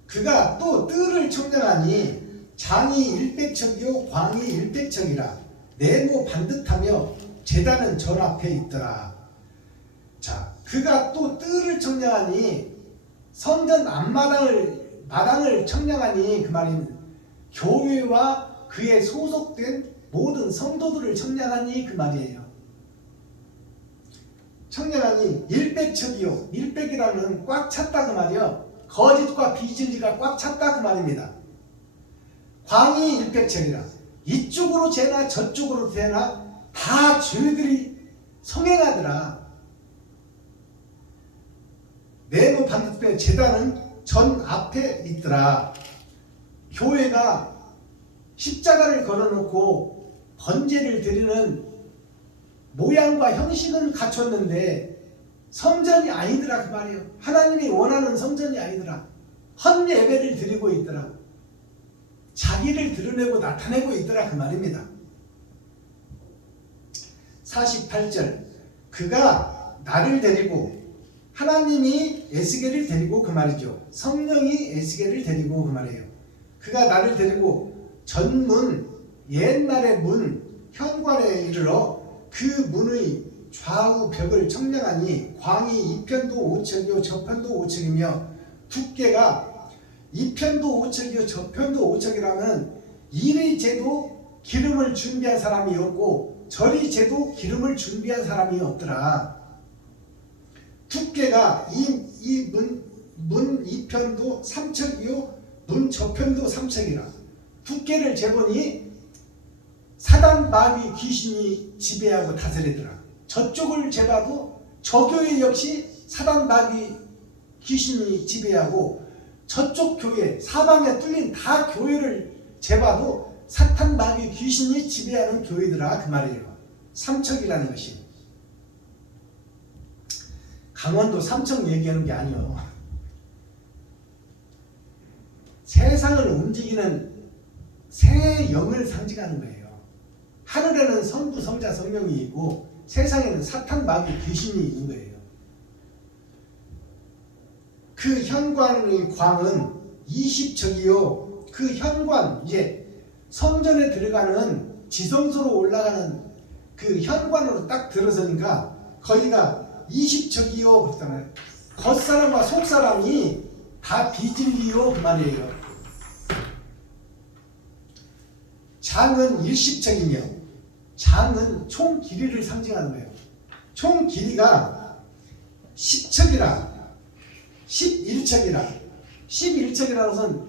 그가 또 뜰을 청량하니 장이 일백척이요 광이 일백척이라. 네모 반듯하며 제단은 전 앞에 있더라. 자, 그가 또 뜰을 청량하니 성전 마당을 청량하니 그 말은 교회와 그에 소속된 모든 성도들을 청량하니 그 말이에요. 청량하니 일백척이요. 일백이라는 꽉 찼다 그 말이요. 거짓과 비진리가 꽉 찼다 그 말입니다. 광이 일백척이라. 이쪽으로 재나 저쪽으로 재나 다 죄들이 성행하더라. 네모 반듯해 제단은 전 앞에 있더라. 교회가 십자가를 걸어놓고 번제를 드리는 모양과 형식은 갖췄는데 성전이 아니더라 그 말이에요. 하나님이 원하는 성전이 아니더라. 헛 예배를 드리고 있더라. 자기를 드러내고 나타내고 있더라 그 말입니다. 48절 그가 나를 데리고, 하나님이 에스겔을 데리고 그 말이죠. 성령이 에스겔을 데리고 그 말이에요. 그가 나를 데리고 전문, 옛날의 문 현관에 이르러 그 문의 좌우 벽을 청량하니 광이 이편도 5척이요 저편도 5척이며 두께가 이편도 5척이요 저편도 5척이라면 이리 재도 기름을 준비한 사람이 없고 저리 재도 기름을 준비한 사람이 없더라. 두께가 이 문 이편도 3척이요 문 저편도 3척이라. 두께를 재보니 사단 마귀 귀신이 지배하고 다스리더라. 저쪽을 재봐도 저 교회 역시 사단 마귀 귀신이 지배하고, 저쪽 교회 사방에 뚫린 다 교회를 재봐도 사탄 마귀 귀신이 지배하는 교회더라 그 말이에요. 삼척이라는 것이. 강원도 삼척 얘기하는 게 아니요. 세상을 움직이는 새 영을 상징하는 거예요. 하늘에는 성부, 성자, 성령이 있고 세상에는 사탄, 마귀, 귀신이 있는 거예요. 그 현관의 광은 20척이요. 그 현관, 이제 성전에 들어가는 지성소로 올라가는 그 현관으로 딱 들어서니까 거기가 20척이요 그랬잖아요. 겉사람과 속사람이 다 비진리요 그 말이에요. 장은 10척이며, 장은 총 길이를 상징하는 거예요. 총 길이가 10척이라, 11척이라. 11척이라는 것은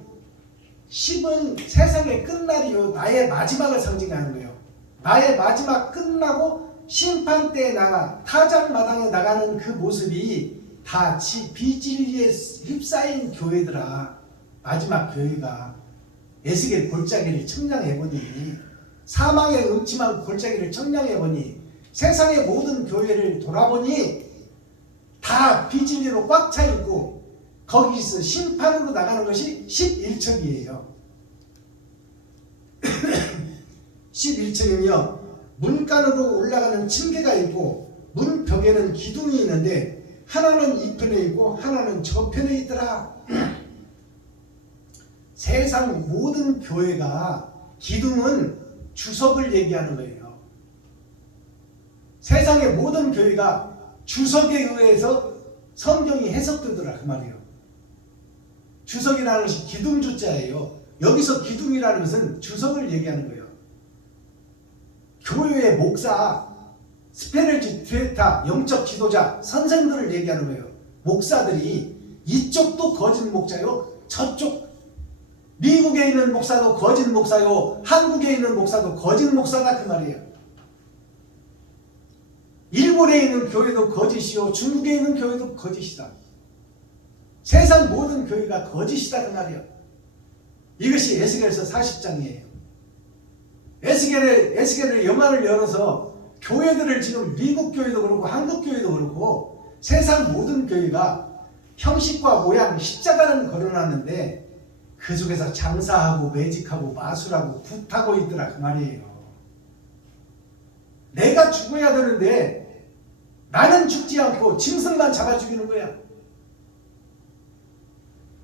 10은 세상의 끝날이요, 나의 마지막을 상징하는 거예요. 나의 마지막 끝나고 심판대에 나가 타작마당에 나가는 그 모습이 다 비진리에 휩싸인 교회더라. 마지막 교회가 에스겔 골짜기를 청량해보니, 사망의 음침한 골짜기를 청량해보니, 세상의 모든 교회를 돌아보니 다 비진리로 꽉 차있고 거기서 심판으로 나가는 것이 11척이에요. 11척이며 문간으로 올라가는 층계가 있고 문벽에는 기둥이 있는데 하나는 이 편에 있고 하나는 저 편에 있더라. 세상 모든 교회가 기둥은 주석을 얘기하는 거예요. 세상의 모든 교회가 주석에 의해서 성경이 해석되더라 그 말이에요. 주석이라는 것이 기둥주자예요. 여기서 기둥이라는 것은 주석을 얘기하는 거예요. 교회의 목사, 스페널지타, 영적 지도자, 선생들을 얘기하는 거예요. 목사들이 이쪽도 거짓 목자요, 저쪽 미국에 있는 목사도 거짓 목사요, 한국에 있는 목사도 거짓 목사다 그 말이에요. 일본에 있는 교회도 거짓이요, 중국에 있는 교회도 거짓이다. 세상 모든 교회가 거짓이다 그 말이에요. 이것이 에스겔서 40장이에요. 에스겔의 영화를 열어서 교회들을 지금 미국 교회도 그렇고 한국 교회도 그렇고 세상 모든 교회가 형식과 모양, 십자가는 걸어놨는데 그 속에서 장사하고 매직하고 마술하고 굿하고 있더라 그 말이에요. 내가 죽어야 되는데 나는 죽지 않고 짐승만 잡아 죽이는 거야.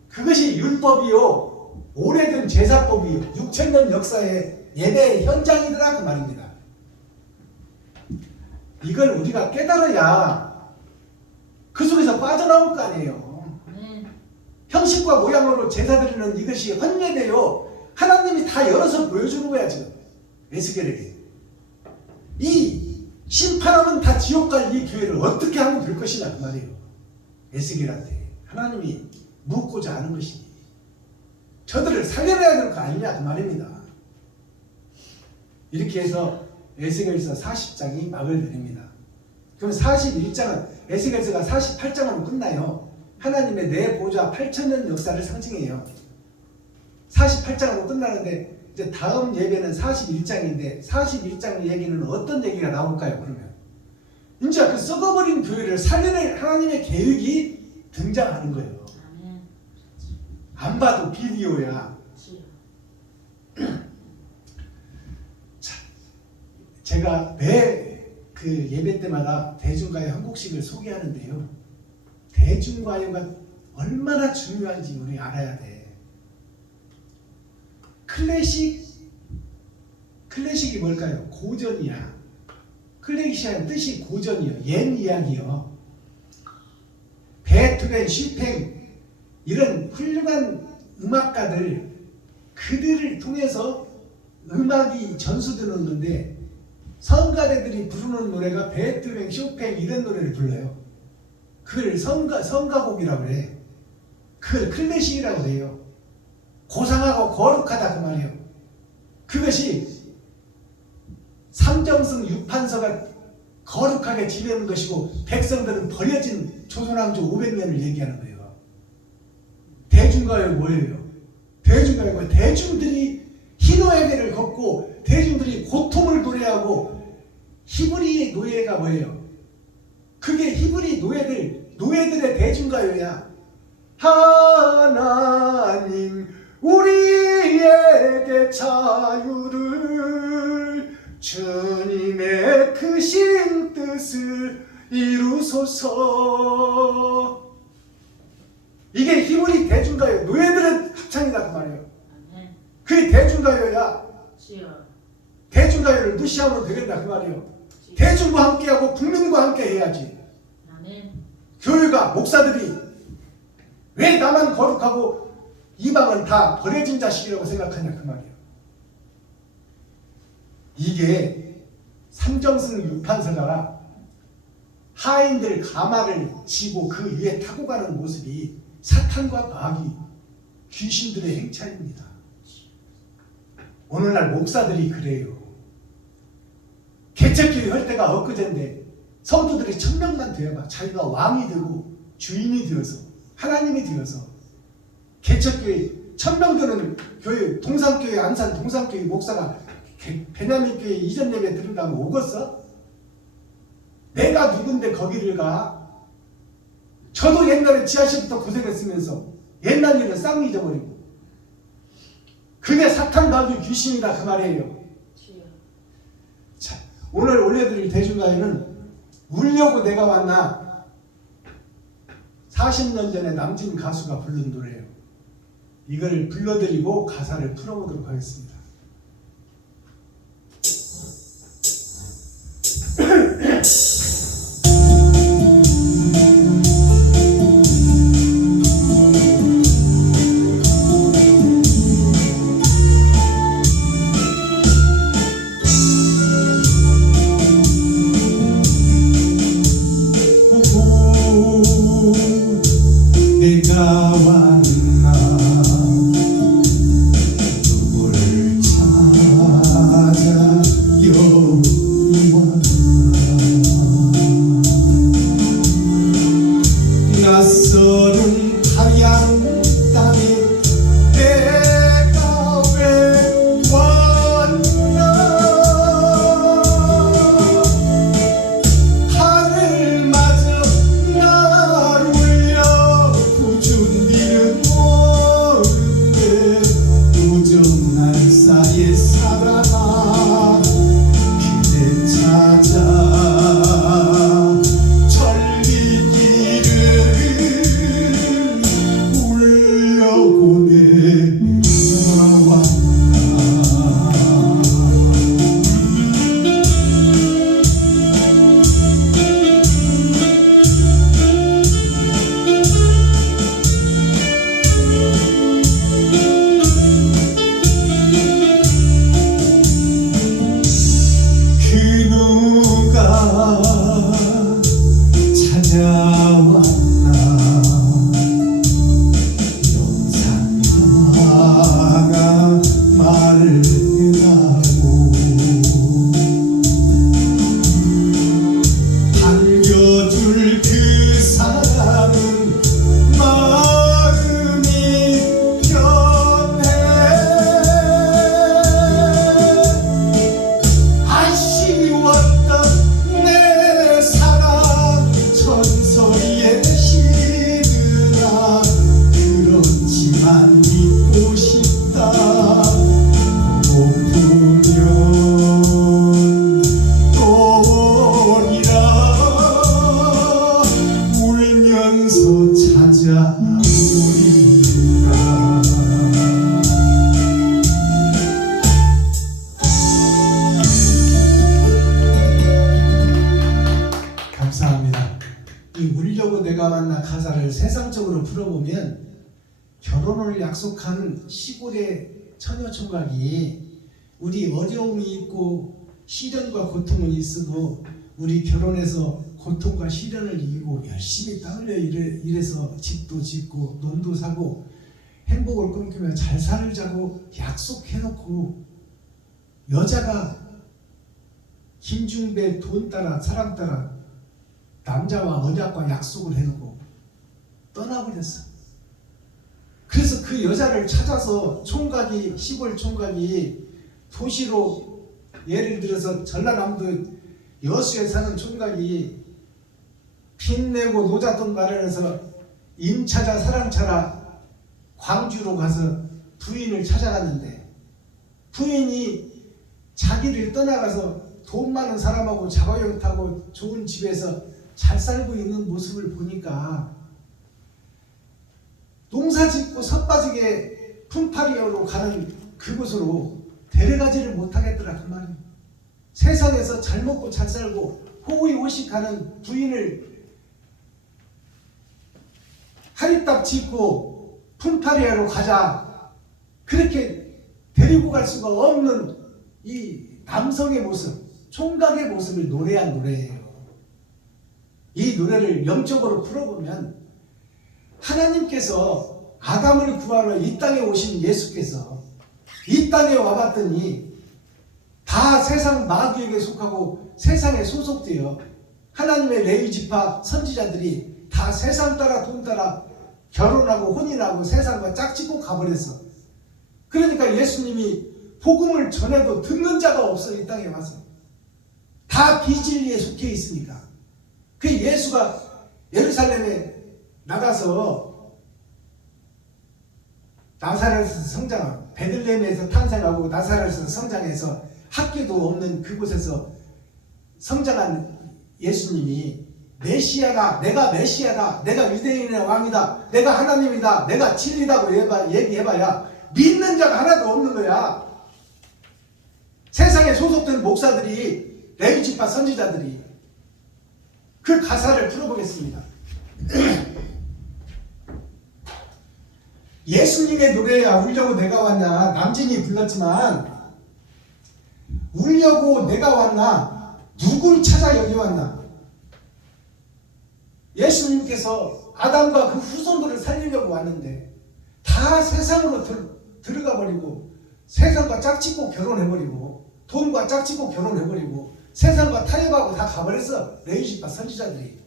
그것이 율법이요, 오래된 제사법이요, 6,000년 역사의 예배의 현장이더라 그 말입니다. 이걸 우리가 깨달아야 그 속에서 빠져나올 거 아니에요. 형식과 모양으로 제사 드리는 이것이 헌예되요, 하나님이 다 열어서 보여주는 거야 지금 에스겔에게. 이 심판하면 다 지옥 갈 이 교회를 어떻게 하면 될 것이냐 그 말이에요. 에스겔한테 하나님이 묻고자 하는 것이 저들을 살려내야 될 거 아니냐 그 말입니다. 이렇게 해서 에스겔서 40장이 막을 내립니다. 그럼 41장은, 에스겔서가 48장으로 끝나요. 하나님의 내 보좌 8,000년 역사를 상징해요. 48장으로 끝나는데 이제 다음 예배는 41장인데 41장 얘기는 어떤 얘기가 나올까요? 그러면 이제 그 썩어버린 교회를 살려낼 하나님의 계획이 등장하는 거예요. 안 봐도 비디오야. 자, 제가 매 그 예배 때마다 대중가요 한 곡씩을 소개하는데요. 대중가요가 얼마나 중요한지 우리 알아야 돼. 클래식이 뭘까요? 고전이야. 클래식이라는 뜻이 고전이요, 옛 이야기요. 베토벤, 쇼팽 이런 훌륭한 음악가들, 그들을 통해서 음악이 전수되는 건데 성가대들이 부르는 노래가 베토벤, 쇼팽 이런 노래를 불러요. 그걸 성가곡이라고 그래. 그걸 클래식이라고 해요. 고상하고 거룩하다 그 말이에요. 그것이 삼정승 유판서가 거룩하게 지내는 것이고 백성들은 버려진 조선왕조 500년을 얘기하는 거예요. 대중가요 뭐예요? 대중가요가 대중들이 희노애배를 걷고 대중들이 고통을 노래하고 히브리의 노예가 뭐예요? 그게 히브리 노예들의 대중가요야. 하나님 우리에게 자유를, 주님의 크신 뜻을 이루소서. 이게 히브리 대중가요, 노예들의 합창이다 그 말이에요. 그게 대중가요야. 대중가요를 무시하면 되겠다 그 말이에요. 대중과 함께하고 국민과 함께 해야지. 교회가, 목사들이 왜 나만 거룩하고 이방은 다 버려진 자식이라고 생각하냐 그 말이에요. 이게 삼정승 유판서가 하인들 가마를 지고 그 위에 타고 가는 모습이 사탄과 마귀, 귀신들의 행차입니다. 오늘날 목사들이 그래요. 개척교회 할 때가 엊그제인데 성도들이 1000명만 되어봐. 자기가 왕이 되고 주인이 되어서 하나님이 되어서 개척교회 1000명 되는 교회, 동산교회, 안산 동산교회 목사가 베냐민교회 이전 예배 들은다면 오겠어? 내가 누군데 거기를 가? 저도 옛날에 지하실부터 고생했으면서 옛날 일은 싹 잊어버리고. 그게 사탄 마귀 귀신이다 그 말이에요. 자, 오늘 올려드릴 대중가요는 울려고 내가 왔나, 40년 전에 남진 가수가 부른 노래예요. 이걸 불러드리고 가사를 풀어보도록 하겠습니다. 누가 찾아왔나 영상가가 말을 해가고 반겨줄 그 사람은 마음이 변해 아쉬웠던 내 사랑 전설의 시들아 그렇지만 믿고 싶다 높으면 또 오리라 울면서 찾아오리라. 감사합니다. 이 울려고 내가 만나 가사를 세상적으로 풀어보면 결혼을 약속한 시골의 처녀총각이 우리 어려움이 있고 시련과 고통은 있어도 우리 결혼해서 고통과 시련을 이기고 열심히 땀 흘려 일해서 집도 짓고 논도 사고 행복을 꿈꾸며 잘 살자고 약속해놓고 여자가 김중배 돈 따라 사랑 따라 남자와 언약과 약속을 해놓고 떠나버렸어. 그래서 그 여자를 찾아서 총각이 시골 총각이 도시로 예를 들어서 전라남도 여수에 사는 총각이 빚내고 노잣돈 마련해서 임차자 사랑차라 광주로 가서 부인을 찾아갔는데 부인이 자기를 떠나가서 돈 많은 사람하고 자가용 타고 좋은 집에서 잘 살고 있는 모습을 보니까 농사짓고 텃밭지게 품팔이로 가는 그곳으로 데려가지를 못하겠더라 그 말이에요. 세상에서 잘 먹고 잘 살고 호의호식하는 부인을 하리딱 짓고 품팔이로 가자 그렇게 데리고 갈 수가 없는 이 남성의 모습 총각의 모습을 노래한 노래예요. 이 노래를 영적으로 풀어보면 하나님께서 아담을 구하러 이 땅에 오신 예수께서 이 땅에 와봤더니 다 세상 마귀에게 속하고 세상에 소속되어 하나님의 레위 지파 선지자들이 다 세상 따라 돈 따라 결혼하고 혼인하고 세상과 짝짓고 가버렸어. 그러니까 예수님이 복음을 전해도 듣는 자가 없어. 이 땅에 와서 다 비진리에 속해 있으니까. 그 예수가 예루살렘에 나가서 나사렛에서 성장, 베들레헴에서 탄생하고 나사렛에서 성장해서 학교도 없는 그곳에서 성장한 예수님이 메시아다, 내가 메시아다, 내가 유대인의 왕이다, 내가 하나님이다, 내가 진리다고 얘기해봐야 믿는 자가 하나도 없는 거야. 세상에 소속된 목사들이, 레위지파 선지자들이. 그 가사를 풀어보겠습니다. 예수님의 노래야 울려고 내가 왔나 남진이 불렀지만 울려고 내가 왔나 누굴 찾아 여기 왔나. 예수님께서 아담과 그 후손들을 살리려고 왔는데 다 세상으로 들어가 버리고 세상과 짝짓고 결혼해버리고 돈과 짝짓고 결혼해버리고 세상과 타협하고 다 가버렸어. 레위지파 선지자들이.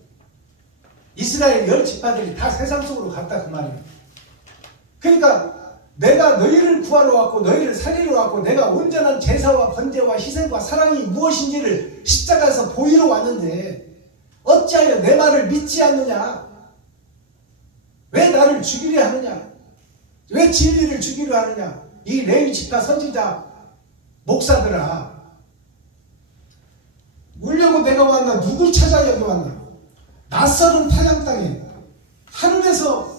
이스라엘 10지파들이 다 세상 속으로 갔다 그 말이에요. 그러니까 내가 너희를 구하러 왔고 너희를 살리러 왔고 내가 온전한 제사와 번제와 희생과 사랑이 무엇인지를 십자가에서 보이러 왔는데 어찌하여 내 말을 믿지 않느냐? 왜 나를 죽이려 하느냐? 왜 진리를 죽이려 하느냐? 이 레위지파 선지자 목사들아, 울려고 내가 왔나? 누굴 찾아 여기 왔나? 낯설은 타향 땅에 하늘에서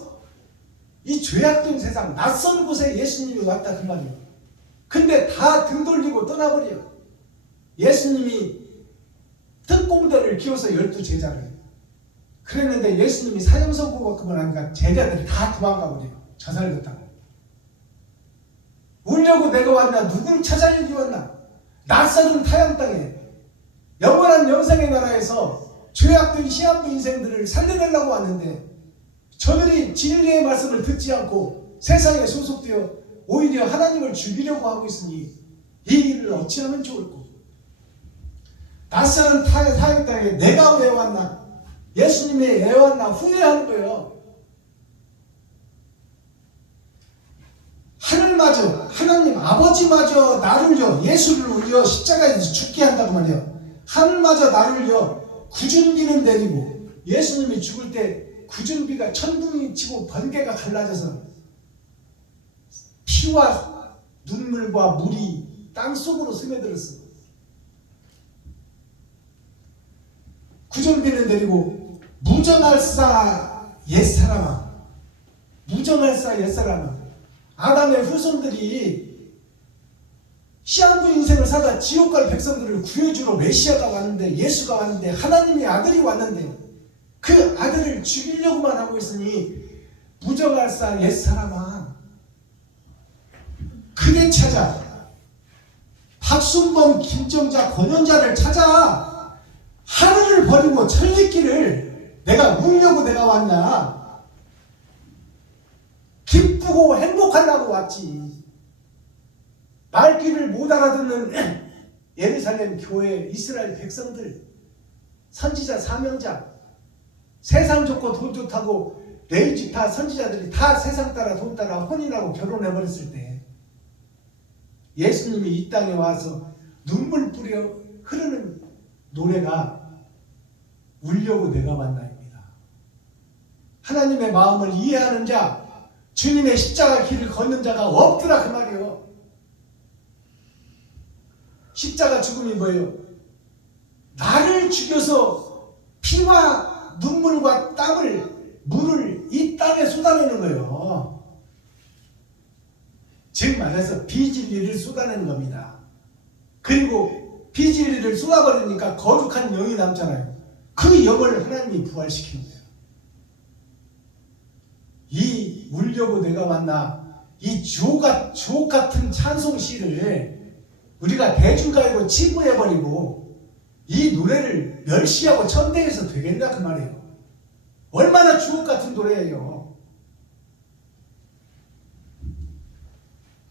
이 죄악된 세상 낯선 곳에 예수님이 왔다 그 말이에요. 근데 다 등 돌리고 떠나버려. 예수님이 특공대를 키워서 12제자를 그랬는데 예수님이 사형선고받고만 하니까 제자들이 다 도망가 버려요. 자살됐다고. 울려고 내가 왔나? 누굴 찾아 여기 왔나? 낯설은 타향 땅에 영원한 영생의 나라에서 죄악된 시한부 인생들을 살려내려고 왔는데 저들이 진리의 말씀을 듣지 않고 세상에 소속되어 오히려 하나님을 죽이려고 하고 있으니 이 일을 어찌하면 좋을꼬. 낯선 사역 땅에 내가 왜 왔나? 예수님이 왜 왔나 후회하는 거예요. 하늘마저 하나님 아버지마저 나를요 예수를 올려 십자가에서 죽게 한다고 말해요. 하늘마저 나를요 구준비는 내리고 예수님이 죽을 때 구준비가 천둥이 치고 번개가 갈라져서 피와 눈물과 물이 땅속으로 스며들었어. 구준비는 내리고 무정할사 옛사람아, 무정할사 옛사람아. 아담의 후손들이 시한부 인생을 살다 지옥 갈 백성들을 구해주러 메시아가 왔는데, 예수가 왔는데, 하나님의 아들이 왔는데 그 아들을 죽이려고만 하고 있으니 무정할사 옛사람아, 그대 찾아. 박순범, 김정자, 권현자를 찾아. 하늘을 버리고 천리길을 내가 울려고 내가 왔나? 기쁘고 행복하려고 왔지. 말귀를 못 알아듣는 예루살렘 교회 이스라엘 백성들, 선지자 사명자, 세상 좋고 돈 좋다고 레이지파 선지자들이 다 세상 따라 돈 따라 혼인하고 결혼해버렸을 때 예수님이 이 땅에 와서 눈물 뿌려 흐르는 노래가 울려고 내가 왔나입니다. 하나님의 마음을 이해하는 자, 주님의 십자가 길을 걷는 자가 없더라 그 말이요. 십자가 죽음이 뭐예요? 나를 죽여서 피와 눈물과 땀을, 물을 이 땅에 쏟아내는 거예요. 즉 말해서 비진리를 쏟아내는 겁니다. 그리고 비진리를 쏟아버리니까 거룩한 영이 남잖아요. 그 영을 하나님이 부활시키는 거예요. 이 울려고 내가 왔나, 이 주옥 같은 찬송시를 우리가 대중가요로 치부해버리고 이 노래를 멸시하고 천대해서 되겠나 그 말이에요. 얼마나 주옥 같은 노래예요.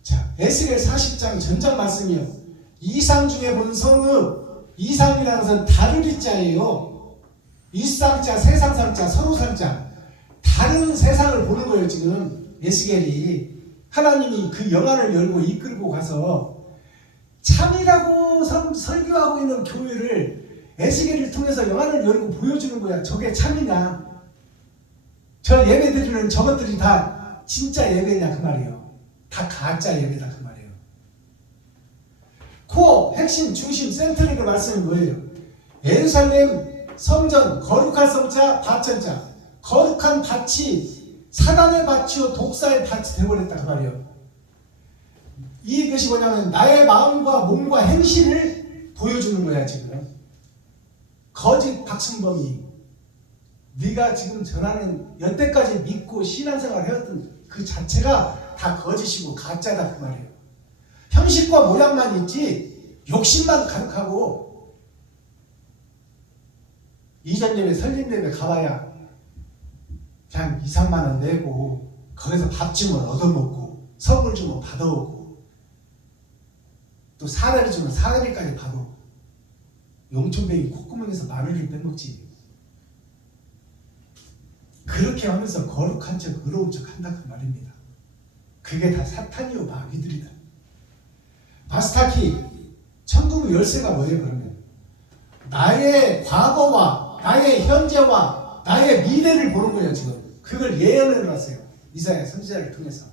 자, 에스겔 40장 전장 말씀이요. 이상 중에 본 성읍, 이상이라는 것은 다르리 자예요. 일상자, 세상상자, 서로상자, 다른 세상을 보는 거예요. 지금 에스겔이 하나님이 그 영안을 열고 이끌고 가서 참이라고 설교하고 있는 교회를 에스겔을 통해서 영안을 열고 보여주는 거야. 저게 참이냐, 저 예배 드리는 저것들이 다 진짜 예배냐 그 말이에요. 다 가짜 예배다 그 말이에요. 코어, 핵심, 중심, 센트릭의 말씀이 뭐예요? 예루살렘 성전, 거룩한 성자, 바천자. 거룩한 밭이 사단의 밭이요 독사의 밭이 되어버렸다 그 말이에요. 이것이 뭐냐면 나의 마음과 몸과 행실을 보여주는 거야. 지금 거짓 박순범이 네가 지금 전하는 여태까지 믿고 신앙생활을 해왔던 그 자체가 다 거짓이고 가짜다 그 말이에요. 형식과 모양만 있지 욕심만 가득하고 이전 예배 설립 예배 가봐야 그냥 2, 3만 원 내고 거기서 밥 주면 얻어먹고 선물 주면 받아오고 또 사다리 주면 사다리까지 받아오고 용천뱅이 콧구멍에서 마늘을 빼먹지. 그렇게 하면서 거룩한 척 의로운 척 한다 그 말입니다. 그게 다 사탄이요 마귀들이다. 바스타키 천국 열쇠가 뭐예요? 그러면 나의 과거와 나의 현재와 나의 미래를 보는 거예요. 지금 그걸 예언을 놨어요. 이사야 선지자를 통해서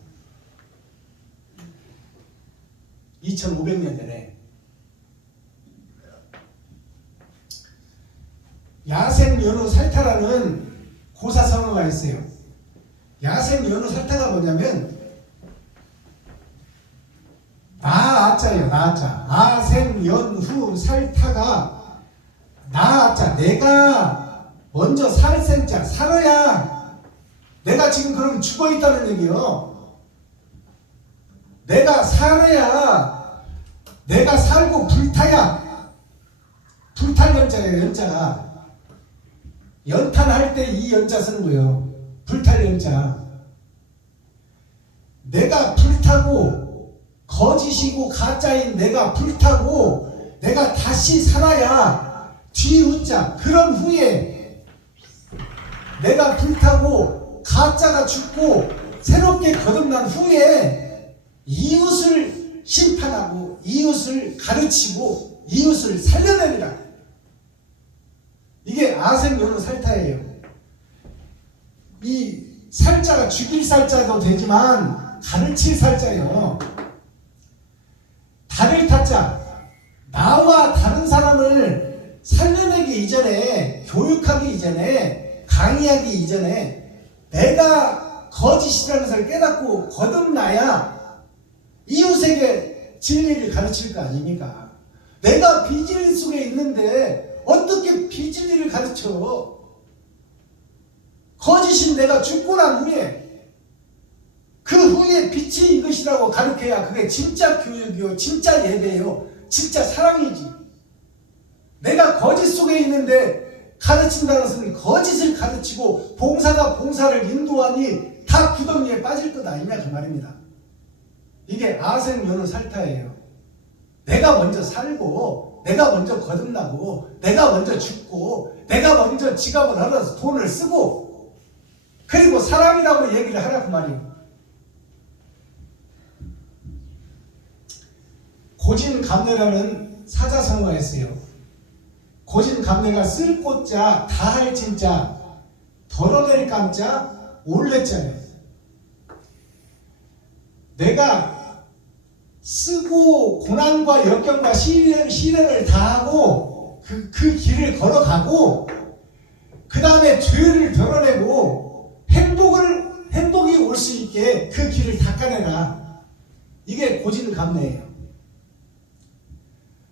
2500년 전에 야생 연우 살타라는 고사성어가 있어요. 야생 연우 살타가 뭐냐면 나아자예요. 나아자. 아생 연후 살타가 나아자. 내가 먼저 살생자 살아야 내가 지금 그럼 죽어있다는 얘기요. 내가 살아야 내가 살고 불타야 불탈 연자예요. 연자가 연탄할 때 이 연자 쓰는 거예요. 불탈 연자. 내가 불타고 거짓이고 가짜인 내가 불타고 내가 다시 살아야 뒤웃자. 그런 후에 내가 불타고 가짜가 죽고 새롭게 거듭난 후에 이웃을 심판하고 이웃을 가르치고 이웃을 살려내리라. 이게 아생연호 살타예요. 이 살자가 죽일 살자도 되지만 가르칠 살자예요. 달을 타자. 나와 다른 사람을 살려내기 이전에, 교육하기 이전에, 강의하기 이전에 내가 거짓이라는 것을 깨닫고 거듭나야 이웃에게 진리를 가르칠 거 아닙니까? 내가 비진리 속에 있는데 어떻게 비진리를 가르쳐? 거짓인 내가 죽고 난 후에 그 후에 빛이 이것이라고 가르쳐야 그게 진짜 교육이요, 진짜 예배요, 진짜 사랑이지. 내가 거짓 속에 있는데 가르친다는 것은 거짓을 가르치고 봉사가 봉사를 인도하니 다 구덩이에 빠질 것 아니냐 그 말입니다. 이게 아생연호 살타예요. 내가 먼저 살고 내가 먼저 거듭나고 내가 먼저 죽고 내가 먼저 지갑을 헐어서 돈을 쓰고 그리고 사랑이라고 얘기를 하라 그 말이에요. 고진감래라는 사자성어가 있어요. 고진감래가 쓸 꽃자, 다할 진자, 덜어낼 감자, 올레자예요. 내가 쓰고 고난과 역경과 시련을 다하고 그 길을 걸어가고 그 다음에 죄를 덜어내고 행복이 올 수 있게 그 길을 닦아내라. 이게 고진감래예요.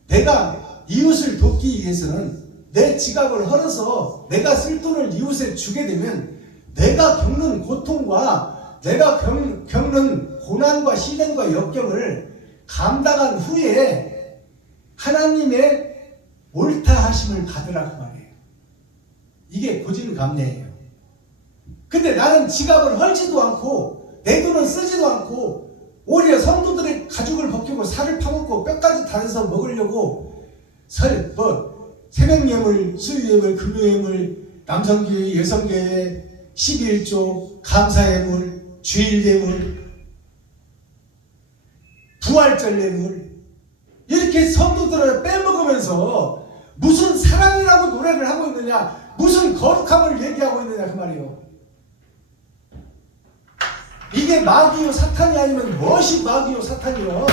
내가 이웃을 돕기 위해서는 내 지갑을 헐어서 내가 쓸 돈을 이웃에 주게 되면 내가 겪는 고통과 내가 겪는 고난과 시련과 역경을 감당한 후에 하나님의 옳다 하심을 받으라 그 말이에요. 이게 고진감래예요. 근데 나는 지갑을 헐지도 않고 내 돈을 쓰지도 않고 오히려 성도들의 가죽을 벗기고 살을 파먹고 뼈까지 달아서 먹으려고 새벽예물, 수유예물, 금요예물, 남성교회, 여성교회, 11조, 감사예물, 주일예물, 부활절 예물 이렇게 성도들을 빼먹으면서 무슨 사랑이라고 노래를 하고 있느냐, 무슨 거룩함을 얘기하고 있느냐 그 말이에요. 이게 마귀요 사탄이 아니면 무엇이 마귀요 사탄이요?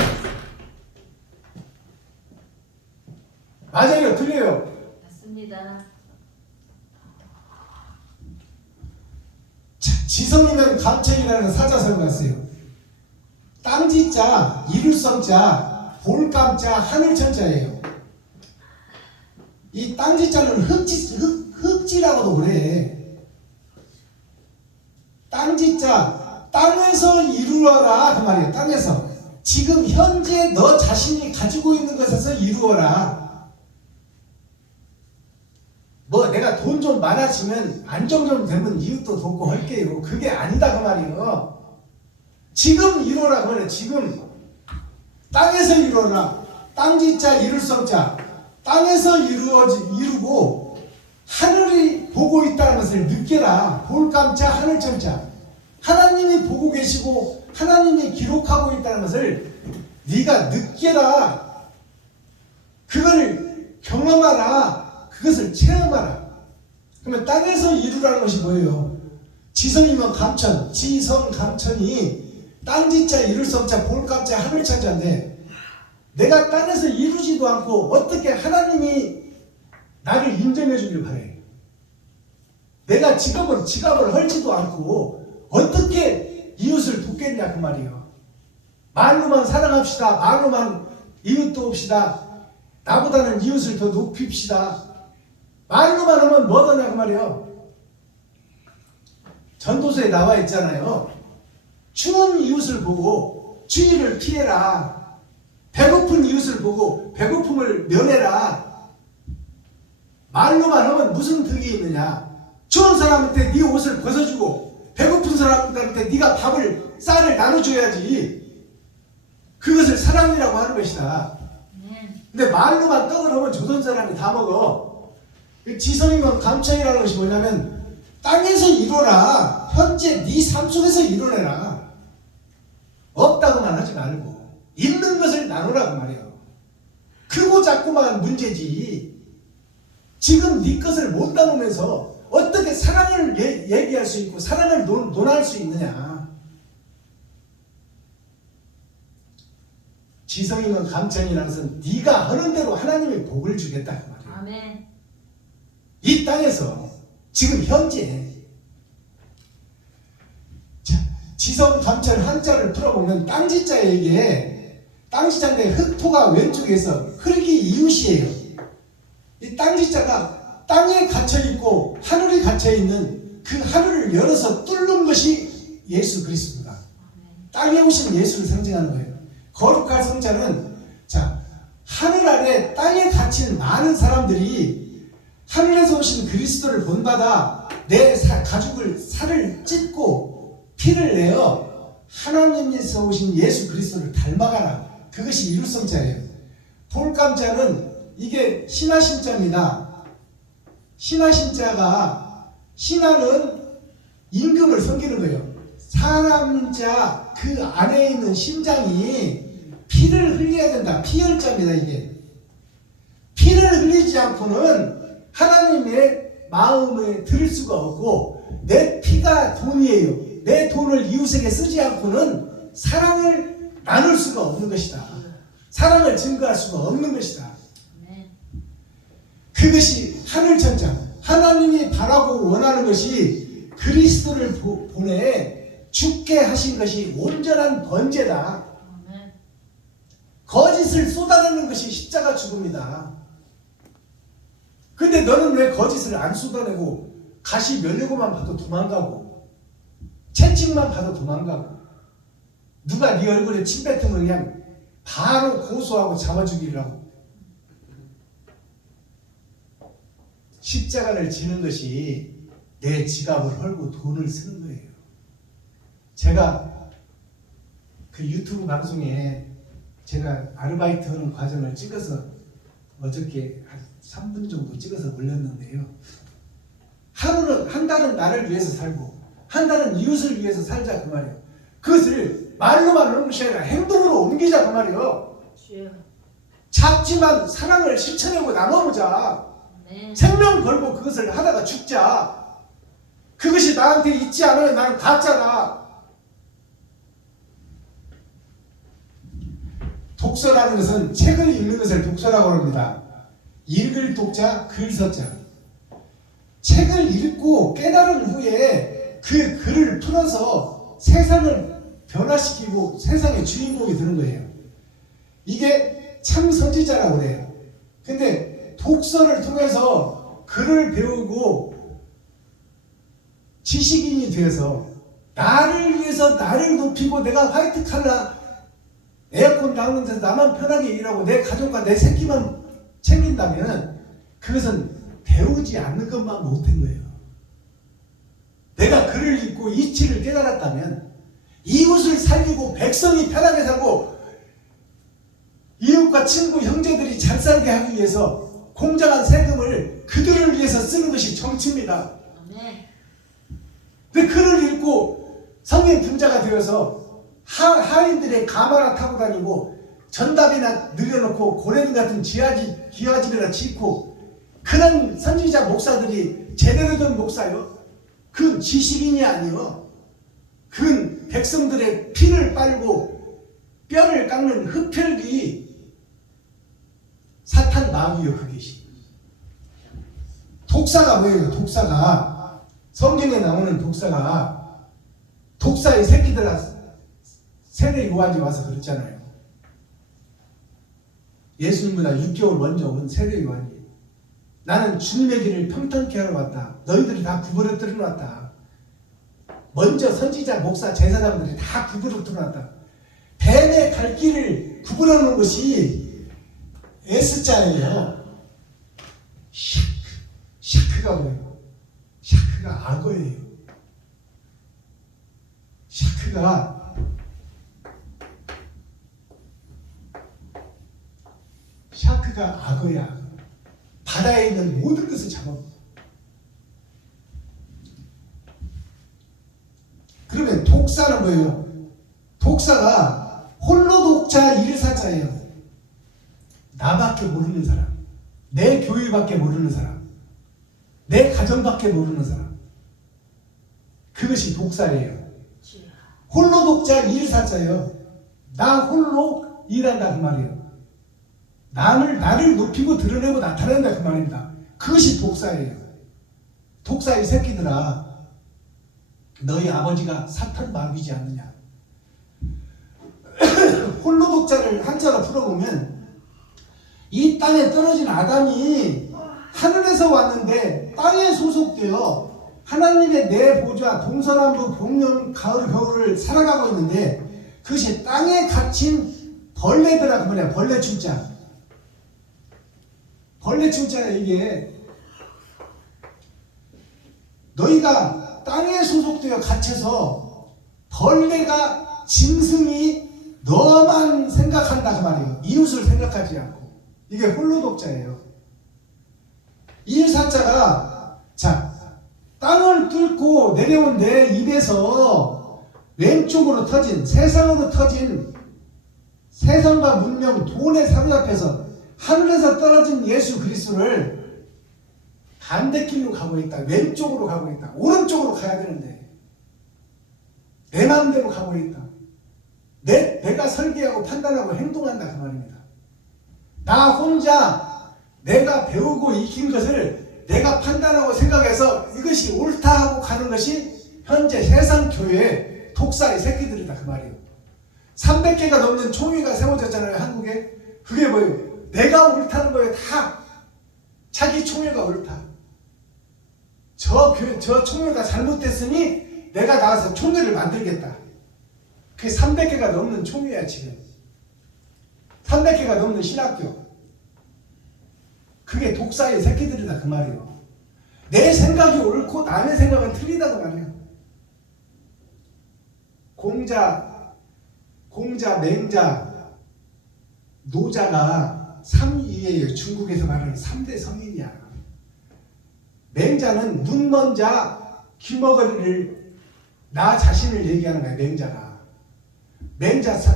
맞아요, 들려요? 맞습니다. 지성이면 감천이라는 사자성어가 있어요. 땅지자, 이룰성자, 볼감자, 하늘천자예요. 이 땅지자는 흙지라고도 그래. 땅지자, 땅에서 이루어라 그 말이에요. 땅에서 지금 현재 너 자신이 가지고 있는 것에서 이루어라. 뭐 내가 돈 좀 많아지면 안정 좀 되면 이웃도 돕고 할게요. 그게 아니다 그 말이에요. 지금 이루어라 그래. 지금 땅에서 이루어라. 땅지자 이룰성자, 땅에서 이루고 하늘이 보고 있다는 것을 느껴라. 볼감자 하늘천자, 하나님이 보고 계시고 하나님이 기록하고 있다는 것을 네가 느껴라. 그걸 경험하라. 그것을 체험하라. 그러면 땅에서 이루라는 것이 뭐예요? 지성이면 감천, 지성 감천이 땅지자 이룰성자 볼감자 하늘천자인데 내가 땅에서 이루지도 않고 어떻게 하나님이 나를 인정해 주길 바래. 내가 지갑을 헐지도 않고 어떻게 이웃을 돕겠냐 그 말이에요. 말로만 사랑합시다. 말로만 이웃 돕시다. 나보다는 이웃을 더 높입시다. 말로만 하면 뭐더냐 그 말이에요. 전도서에 나와 있잖아요. 추운 이웃을 보고 추위를 피해라. 배고픈 이웃을 보고 배고픔을 면해라. 말로만 하면 무슨 득이 있느냐? 좋은 사람한테 네 옷을 벗어주고 배고픈 사람한테 네가 쌀을 나눠줘야지. 그것을 사랑이라고 하는 것이다. 근데 말로만 떡을 하면 조선 사람이 다 먹어. 지성이면 감청이라는 것이 뭐냐면 땅에서 이루어라. 현재 네 삶 속에서 이루어내라. 없다고만 하지 말고 있는 것을 나누라고 말이에요. 크고 작고만 문제지. 지금 네 것을 못 나누면서 어떻게 사랑을 얘기할 수 있고 사랑을 논할 수 있느냐. 지성이면 감천이라는 것은 네가 하는 대로 하나님이 복을 주겠다 그 말이에요. 아멘. 이 땅에서 지금 현재. 자, 지성 감천 한자를 풀어보면 땅지자에게 땅지자인데 흙토가 왼쪽에서 흙이 이웃이에요. 이 땅지자가 땅에 갇혀있고 하늘이 갇혀있는 그 하늘을 열어서 뚫는 것이 예수 그리스도입니다. 땅에 오신 예수를 상징하는 거예요. 거룩할 성자는 자 하늘 아래 땅에 갇힌 많은 사람들이 하늘에서 오신 그리스도를 본받아 내 가죽을 살을 찢고 피를 내어 하나님에서 오신 예수 그리스도를 닮아가라. 그것이 이룰성자예요. 볼감자는 이게 신하신자입니다. 신하신자가 신하는 임금을 섬기는 거예요. 사람자 그 안에 있는 심장이 피를 흘려야 된다. 피혈자입니다. 이게 피를 흘리지 않고는 하나님의 마음에 들을 수가 없고 내 피가 돈이에요. 내 돈을 이웃에게 쓰지 않고는 사랑을 나눌 수가 없는 것이다. 사랑을 증거할 수가 없는 것이다. 그것이 하늘천자 하나님이 바라고 원하는 것이 그리스도를 보내 죽게 하신 것이 온전한 번제다. 거짓을 쏟아내는 것이 십자가 죽음이다. 근데 너는 왜 거짓을 안 쏟아내고 가시 면류고만 봐도 도망가고 채찍만 봐도 도망가고 누가 네 얼굴에 침 뱉으면 그냥 바로 고소하고 잡아 죽이려고. 십자가를 지는 것이 내 지갑을 헐고 돈을 쓰는 거예요. 제가 그 유튜브 방송에 제가 아르바이트 하는 과정을 찍어서 어저께 한 3분 정도 찍어서 올렸는데요. 한 달은 나를 위해서 살고 한 달은 이웃을 위해서 살자 그 말이에요. 그것을 말로만 하는 것이 아니라 행동으로 옮기자 그 말이에요. 작지만 사랑을 실천하고 나눠보자. 생명 걸고 그것을 하다가 죽자. 그것이 나한테 있지 않으면 나는 가짜다. 독서라는 것은 책을 읽는 것을 독서라고 합니다. 읽을 독자, 글 서자. 책을 읽고 깨달은 후에 그 글을 풀어서 세상을 변화시키고 세상의 주인공이 되는 거예요. 이게 참 선지자라고 그래요. 근데 독서를 통해서 글을 배우고 지식인이 되어서 나를 위해서 나를 높이고 내가 화이트 칼라 에어컨 닦는 데서 나만 편하게 일하고 내 가족과 내 새끼만 챙긴다면 그것은 배우지 않는 것만 못한 거예요. 내가 글을 읽고 이치를 깨달았다면 이웃을 살리고 백성이 편하게 살고 이웃과 친구 형제들이 잘 살게 하기 위해서 공정한 세금을 그들을 위해서 쓰는 것이 정치입니다. 근데 글을 읽고 성인 분자가 되어서 하인들의 가마나 타고 다니고 전답이나 늘려놓고 고래들 같은 기와집이나 짓고 그런 선지자 목사들이 제대로 된 목사요. 그건 지식인이 아니요. 그건 백성들의 피를 빨고 뼈를 깎는 흡혈귀 사탄 마귀요. 그것이 독사가 뭐예요? 독사가 성경에 나오는 독사의 새끼들아 세례 요한이 와서 그랬잖아요. 예수님보다 6개월 먼저 온 세례 요한이 나는 주님의 길을 평탄케 하러 왔다. 너희들이 다 구부러 들어놨다. 먼저 선지자, 목사, 제사장들이 다 구부러 들어놨다. 뱀의 갈 길을 구부러 놓은 것이 S자예요. 샤크가 뭐예요? 샤크가 악어예요. 샤크가 악어야. 바다에 있는 모든 것을 잡아. 그러면 독사는 뭐예요? 독사가 홀로 독자 일사자예요. 나밖에 모르는 사람, 내 교회밖에 모르는 사람, 내 가정밖에 모르는 사람. 그것이 독사예요. 홀로 독자 일사자예요. 나 홀로 일한다 그 말이에요. 나를 높이고 드러내고 나타낸다 그 말입니다. 그것이 독사예요. 독사의 새끼들아, 너희 아버지가 사탄 마귀지 않느냐. 홀로 독자를 한자로 풀어보면 이 땅에 떨어진 아담이 하늘에서 왔는데 땅에 소속되어 하나님의 내 보좌 동서남북 봄 가을 겨울을 살아가고 있는데 그것이 땅에 갇힌 벌레들아 그 말이야. 벌레 춘자. 벌레 춘자야. 이게 너희가 땅에 소속되어 갇혀서 벌레가 짐승이 너만 생각한다 그 말이에요. 이웃을 생각하지 않고. 이게 홀로 독자예요. 일사자가 자 땅을 뚫고 내려온 내 입에서 왼쪽으로 터진 세상으로 터진 세상과 문명 돈에 사로잡혀서 하늘에서 떨어진 예수 그리스도를 반대길로 가고 있다. 왼쪽으로 가고 있다. 오른쪽으로 가야 되는데 내 마음대로 가고 있다. 내가 설계하고 판단하고 행동한다 그 말입니다. 나 혼자 내가 배우고 익힌 것을 내가 판단하고 생각해서 이것이 옳다 하고 가는 것이 현재 세상 교회의 독사의 새끼들이다 그 말이에요. 300개가 넘는 총회가 세워졌잖아요. 한국에. 그게 뭐예요? 내가 옳다는 거예요. 다 자기 총회가 옳다. 저 총회가 잘못됐으니 내가 나가서 총회를 만들겠다. 그게 300개가 넘는 총회야 지금. 300개가 넘는 신학교. 그게 독사의 새끼들이다 그 말이에요. 내 생각이 옳고 남의 생각은 틀리다 그 말이야. 공자, 맹자, 노자가 3위예요. 중국에서 말하는 3대 성인이야. 맹자는 눈먼 자, 귀머거리를 나 자신을 얘기하는 거야. 맹자가.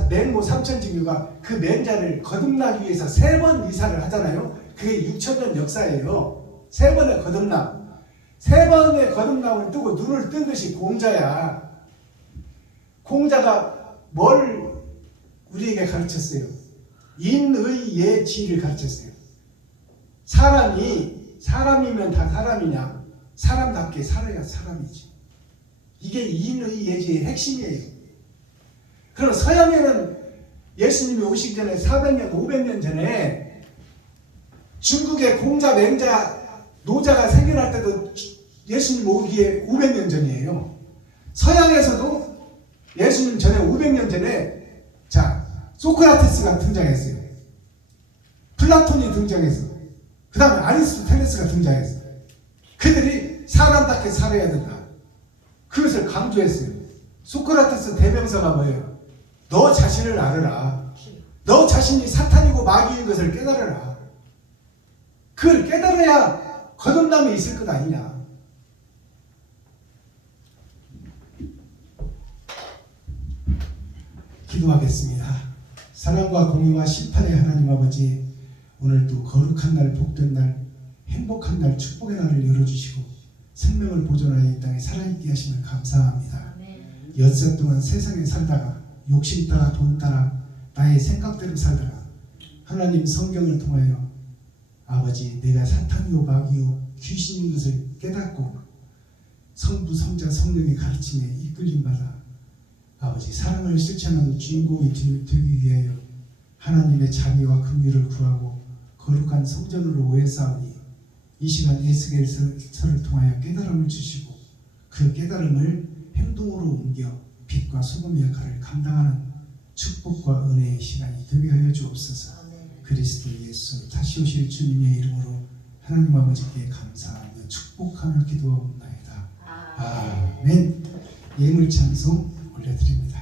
맹모 삼천지교가 그 맹자를 거듭나기 위해서 3번 이사를 하잖아요. 그게 6천년 역사예요. 3번의 거듭남. 3번의 거듭남을 뜨고 눈을 뜬 것이 공자야. 공자가 뭘 우리에게 가르쳤어요? 인의예지를 가르쳤어요. 사람이면 다 사람이냐? 사람답게 살아야 사람이지. 이게 인의예지의 핵심이에요. 그럼 서양에는 예수님이 오시기 전에 400년, 500년 전에 중국의 공자, 맹자, 노자가 생겨날 때도 예수님 오기에 500년 전이에요. 서양에서도 예수님 전에 500년 전에 소크라테스가 등장했어요. 플라톤이 등장했어요. 그 다음에 아리스토텔레스가 등장했어요. 그들이 사람답게 살아야 된다. 그것을 강조했어요. 소크라테스 대명사가 뭐예요? 너 자신을 알아라. 너 자신이 사탄이고 마귀인 것을 깨달아라. 그걸 깨달아야 거듭남이 있을 것 아니냐. 기도하겠습니다. 사랑과 공의와 심판의 하나님 아버지, 오늘도 거룩한 날, 복된 날, 행복한 날, 축복의 날을 열어주시고 생명을 보존하여 이 땅에 살아있게 하시면 감사합니다. 엿새 동안 세상에 살다가 욕심 따라 돈 따라 나의 생각대로 살다가 하나님 성경을 통하여 아버지 내가 사탄이요 마귀요 귀신인 것을 깨닫고 성부 성자 성령의 가르침에 이끌림 받아 아버지 사랑을 실천하는 주인공이 되기 위하여 하나님의 자비와 긍휼을 구하고 거룩한 성전으로 오해 싸우니 이 시간 에스겔서를 통하여 깨달음을 주시고 그 깨달음을 행동으로 옮겨 빛과 소금의 역할을 감당하는 축복과 은혜의 시간이 되게 하여 주옵소서. 그리스도 예수 다시 오실 주님의 이름으로 하나님 아버지께 감사하며 축복하며 기도나이다. 아, 아멘. 예물 찬송 올려드립니다.